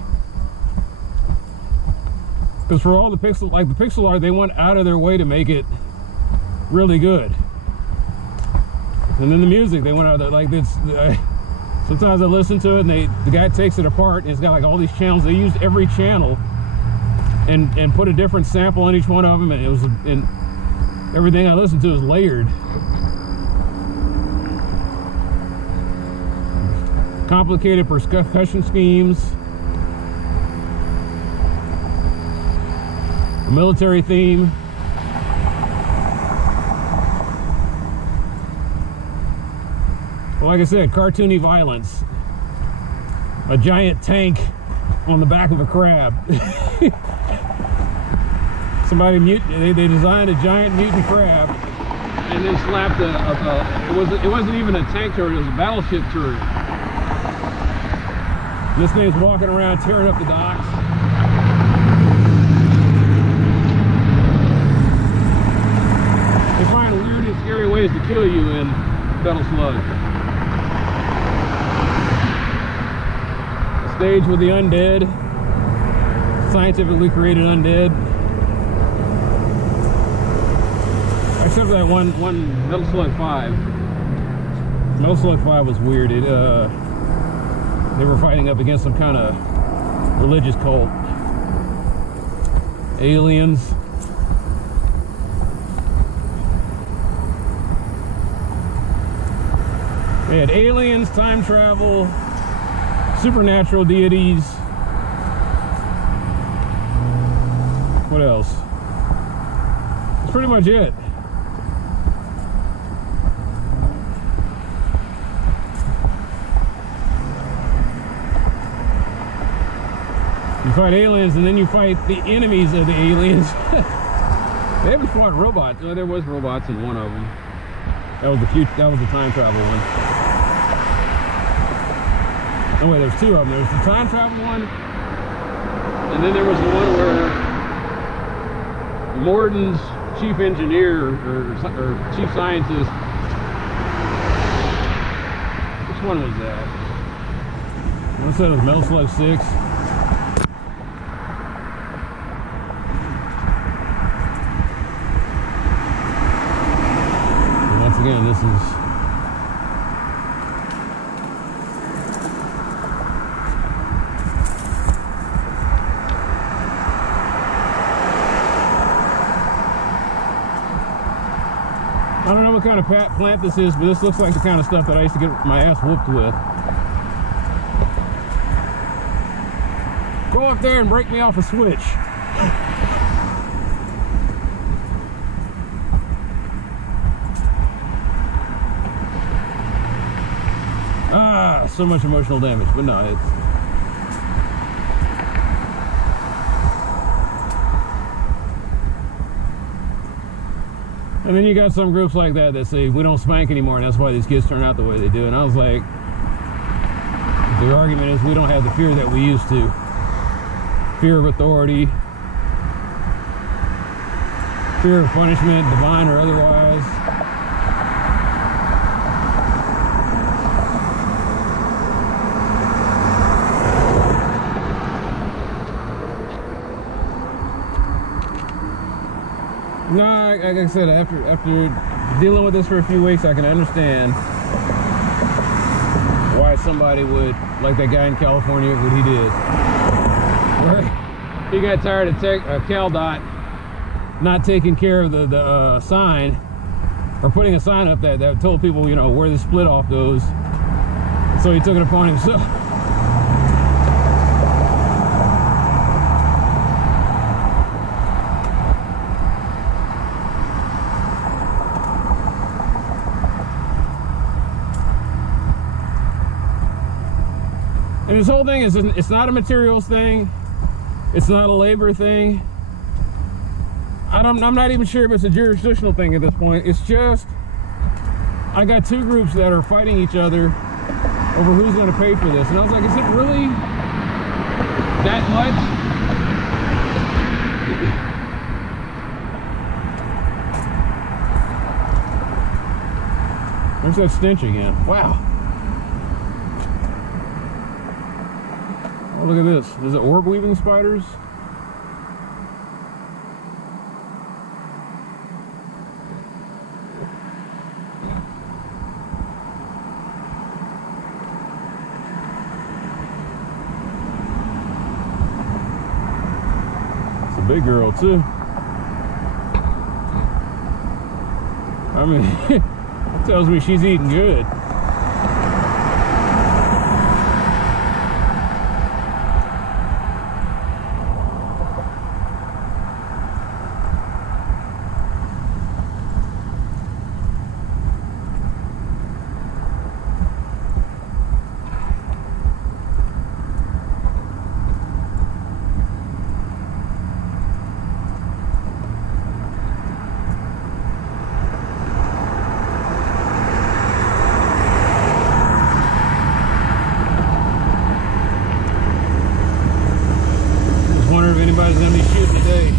Because for all the pixel art, they went out of their way to make it really good. And then the music, they went out of there, like this. Sometimes I listen to it and the guy takes it apart and it's got like all these channels. They used every channel and put a different sample on each one of them, and everything I listened to is layered. Complicated percussion schemes, a military theme. Well, like I said, cartoony violence. A giant tank on the back of a crab. They designed a giant mutant crab and then slapped it wasn't even a tank turret, it was a battleship turret. This thing's walking around tearing up the docks. They find weird and scary ways to kill you in Metal Slug. A stage with the undead, scientifically created undead. Except for that one Metal Slug 5. Metal Slug 5 was weird. They were fighting up against some kind of religious cult. Aliens. They had aliens, time travel, supernatural deities. What else? That's pretty much it. You fight aliens and then you fight the enemies of the aliens. They haven't fought robots. Oh, there was robots in one of them. That was the time travel one. Oh wait, there's two of them. There's the time travel one, and then there was the one where Morden's chief engineer or chief scientist. Which one was that? One said it was Metal Slug 6. Again, this is I don't know what kind of plant this is, but this looks like the kind of stuff that I used to get my ass whooped with. Go up there and break me off a switch. Ah, so much emotional damage, but no, it's... And then you got some groups like that that say, we don't spank anymore, and that's why these kids turn out the way they do. And I was like, the argument is we don't have the fear that we used to. Fear of authority, fear of punishment, divine or otherwise. No, like I said, after dealing with this for a few weeks, I can understand why somebody would, like that guy in California, what he did. Where he got tired of TxDoT not taking care of the sign, or putting a sign up that told people, you know, where the split off goes. So he took it upon himself. And this whole thing is, it's not a materials thing. It's not a labor thing. I'm not even sure if it's a jurisdictional thing at this point. It's just, I got two groups that are fighting each other over who's going to pay for this. And I was like, is it really that much? There's that stench again. Wow. Oh, look at this. Is it orb weaving spiders? It's a big girl too. I mean, it tells me she's eating good. Anybody's gonna be shooting today.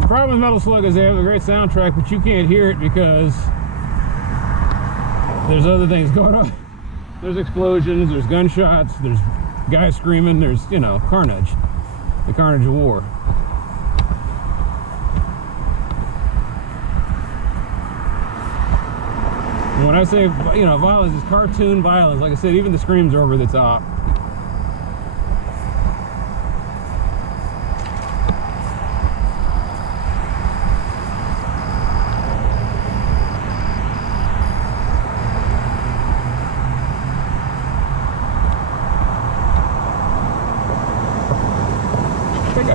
The problem with Metal Slug is they have a great soundtrack, but you can't hear it because there's other things going on. There's explosions, there's gunshots, there's guys screaming, there's, you know, carnage. The carnage of war. And when I say, you know, violence, it's cartoon violence. Like I said, even the screams are over the top.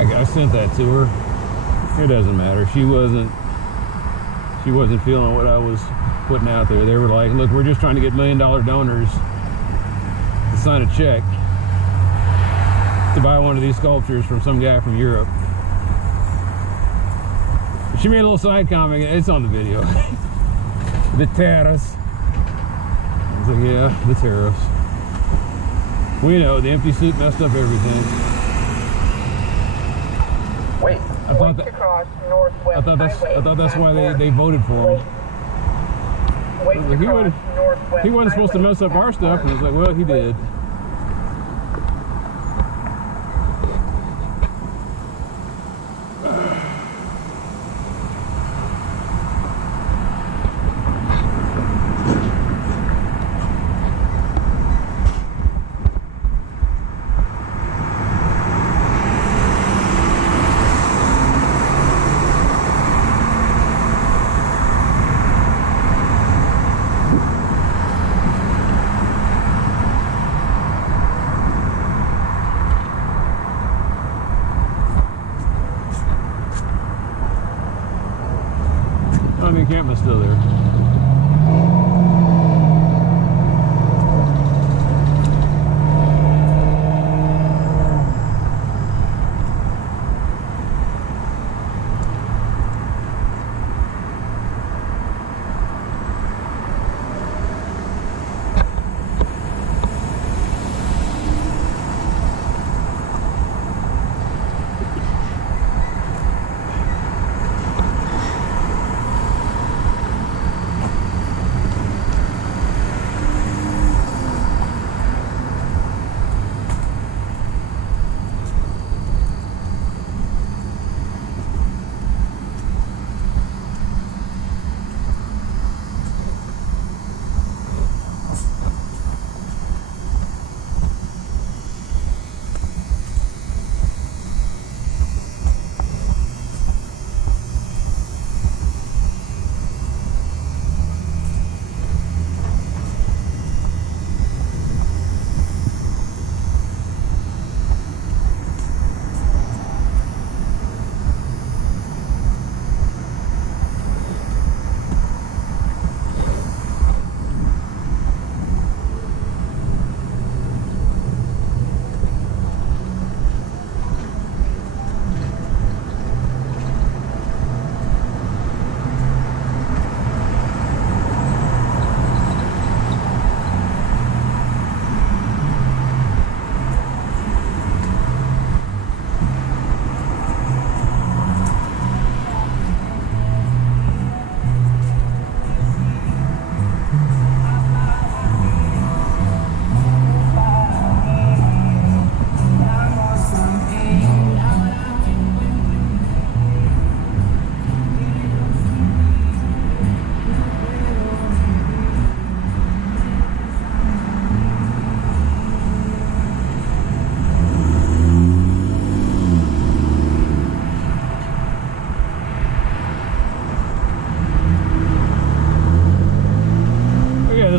I sent that to her. It doesn't matter. She wasn't feeling what I was putting out there. They were like, look, we're just trying to get $1 million donors to sign a check to buy one of these sculptures from some guy from Europe. She made a little side comment. It's on the video. The tariffs. I was like, yeah, the tariffs. We know the empty suit messed up everything. Wait, I thought that's why they voted for him. He wasn't supposed to mess up our stuff, and I was like, well, he did. Oh, the encampment's still there.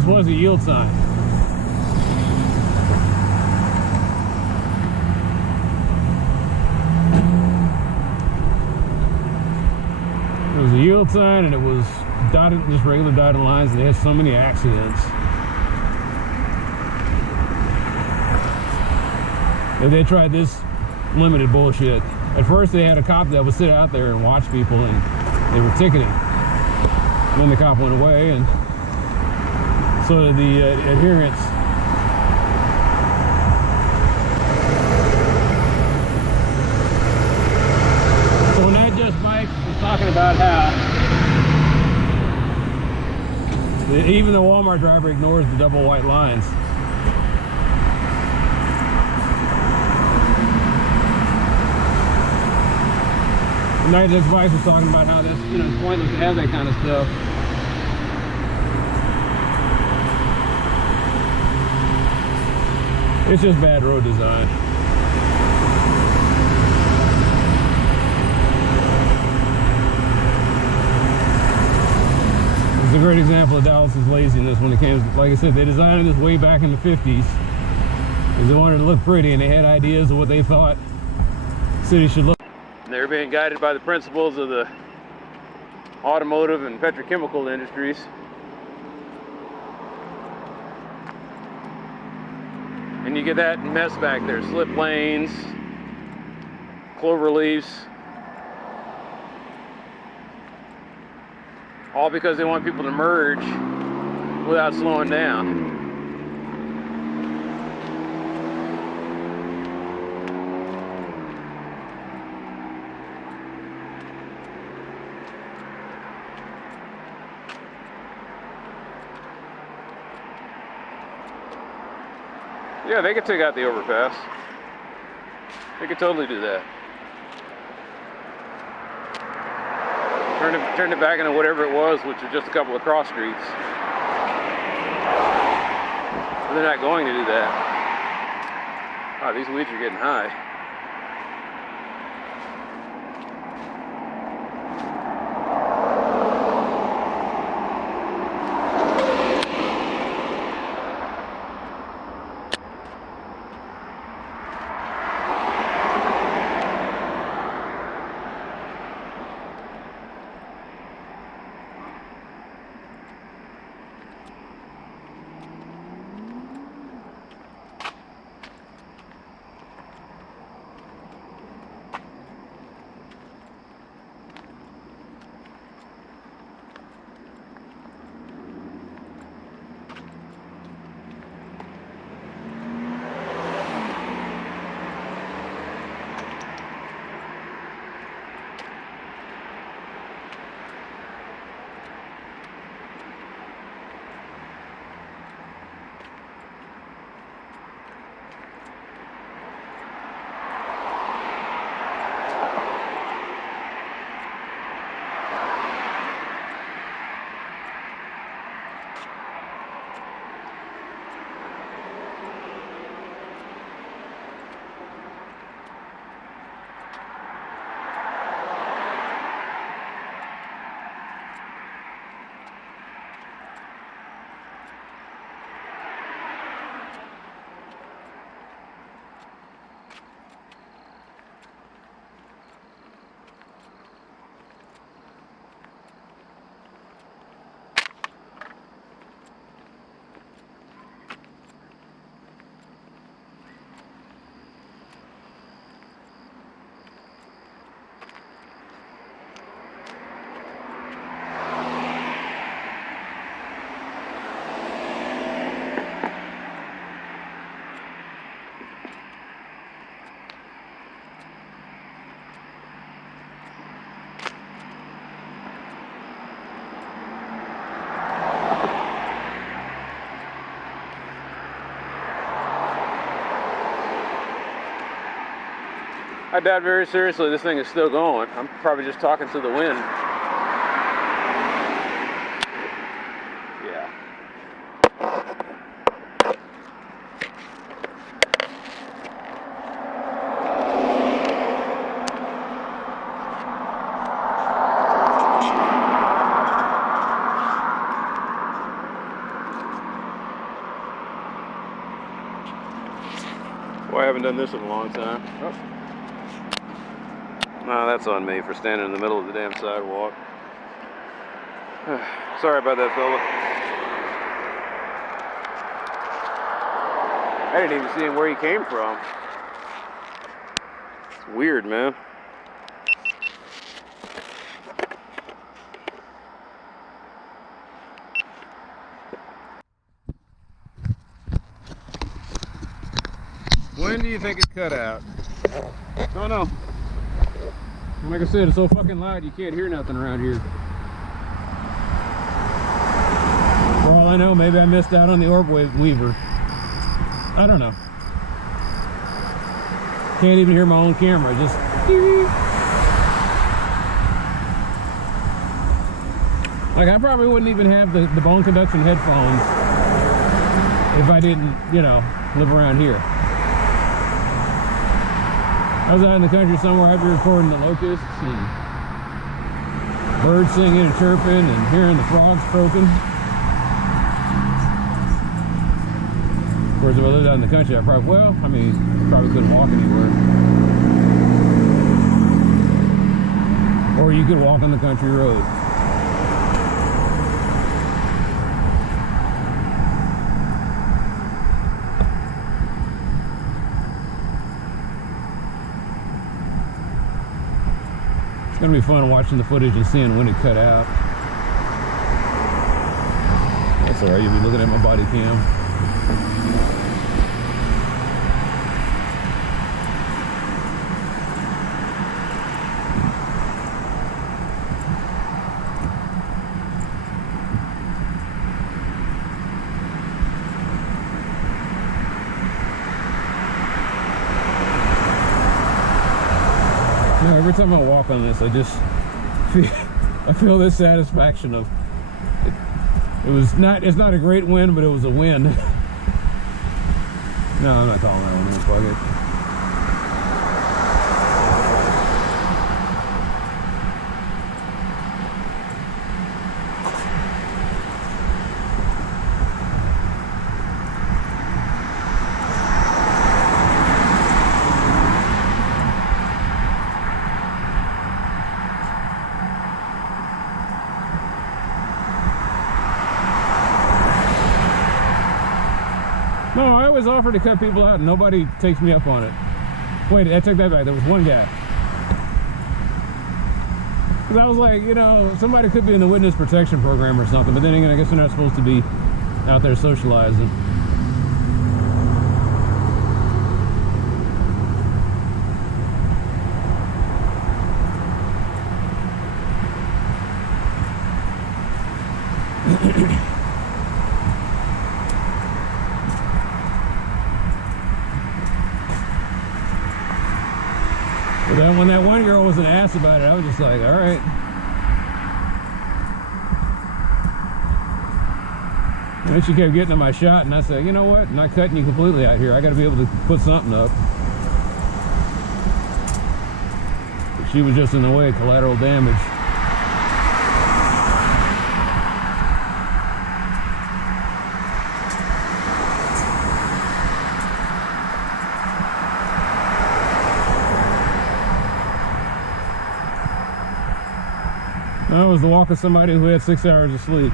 Was a yield sign. It was a yield sign, and it was dotted, just regular dotted lines, and they had so many accidents. And they tried this limited bullshit. At first they had a cop that would sit out there and watch people, and they were ticketing. And then the cop went away, and so did the adherents. So when that just Mike was talking about how even the Walmart driver ignores the double white lines. Night this Mike was talking about how that's, you know, it's pointless to have that kind of stuff. It's just bad road design. It's a great example of Dallas's laziness when it came to, like I said, they designed this way back in the 50s because they wanted to look pretty, and they had ideas of what they thought cities should look. And they were being guided by the principles of the automotive and petrochemical industries. And you get that mess back there, slip lanes, clover leaves, all because they want people to merge without slowing down. Yeah, they could take out the overpass. They could totally do that. Turn it back into whatever it was, which was just a couple of cross streets. But they're not going to do that. Wow, these weeds are getting high. I doubt very seriously this thing is still going. I'm probably just talking to the wind. Yeah. Boy, I haven't done this in a long time. Oh. No, that's on me for standing in the middle of the damn sidewalk. Sorry about that, fella. I didn't even see him where he came from. It's weird, man. When do you think it cut out? Don't know. Like I said, it's so fucking loud you can't hear nothing around here. For all I know, maybe I missed out on the orb wave weaver. I don't know. Can't even hear my own camera, just like I probably wouldn't even have the bone conduction headphones if I didn't, you know, live around here. I was out in the country somewhere, I'd be recording the locusts and birds singing and chirping and hearing the frogs croaking. Of course, if I lived out in the country, I probably, well, I mean, probably couldn't walk anywhere. Or you could walk on the country road. It's gonna be fun watching the footage and seeing when it cut out. That's alright, you'll be looking at my body cam. Every time I walk on this, I just feel this satisfaction of it. It's not a great win, but it was a win. No, I'm not calling that one. Fuck it. No, I always offer to cut people out and nobody takes me up on it. Wait, I take that back. There was one guy. Because I was like, you know, somebody could be in the witness protection program or something, but then again, I guess they're not supposed to be out there socializing. But then when that one girl was an ass about it, I was just like, all right. And then she kept getting to my shot, and I said, you know what? I'm not cutting you completely out here. I got to be able to put something up. But she was just in the way of collateral damage. That was the walk of somebody who had 6 hours of sleep.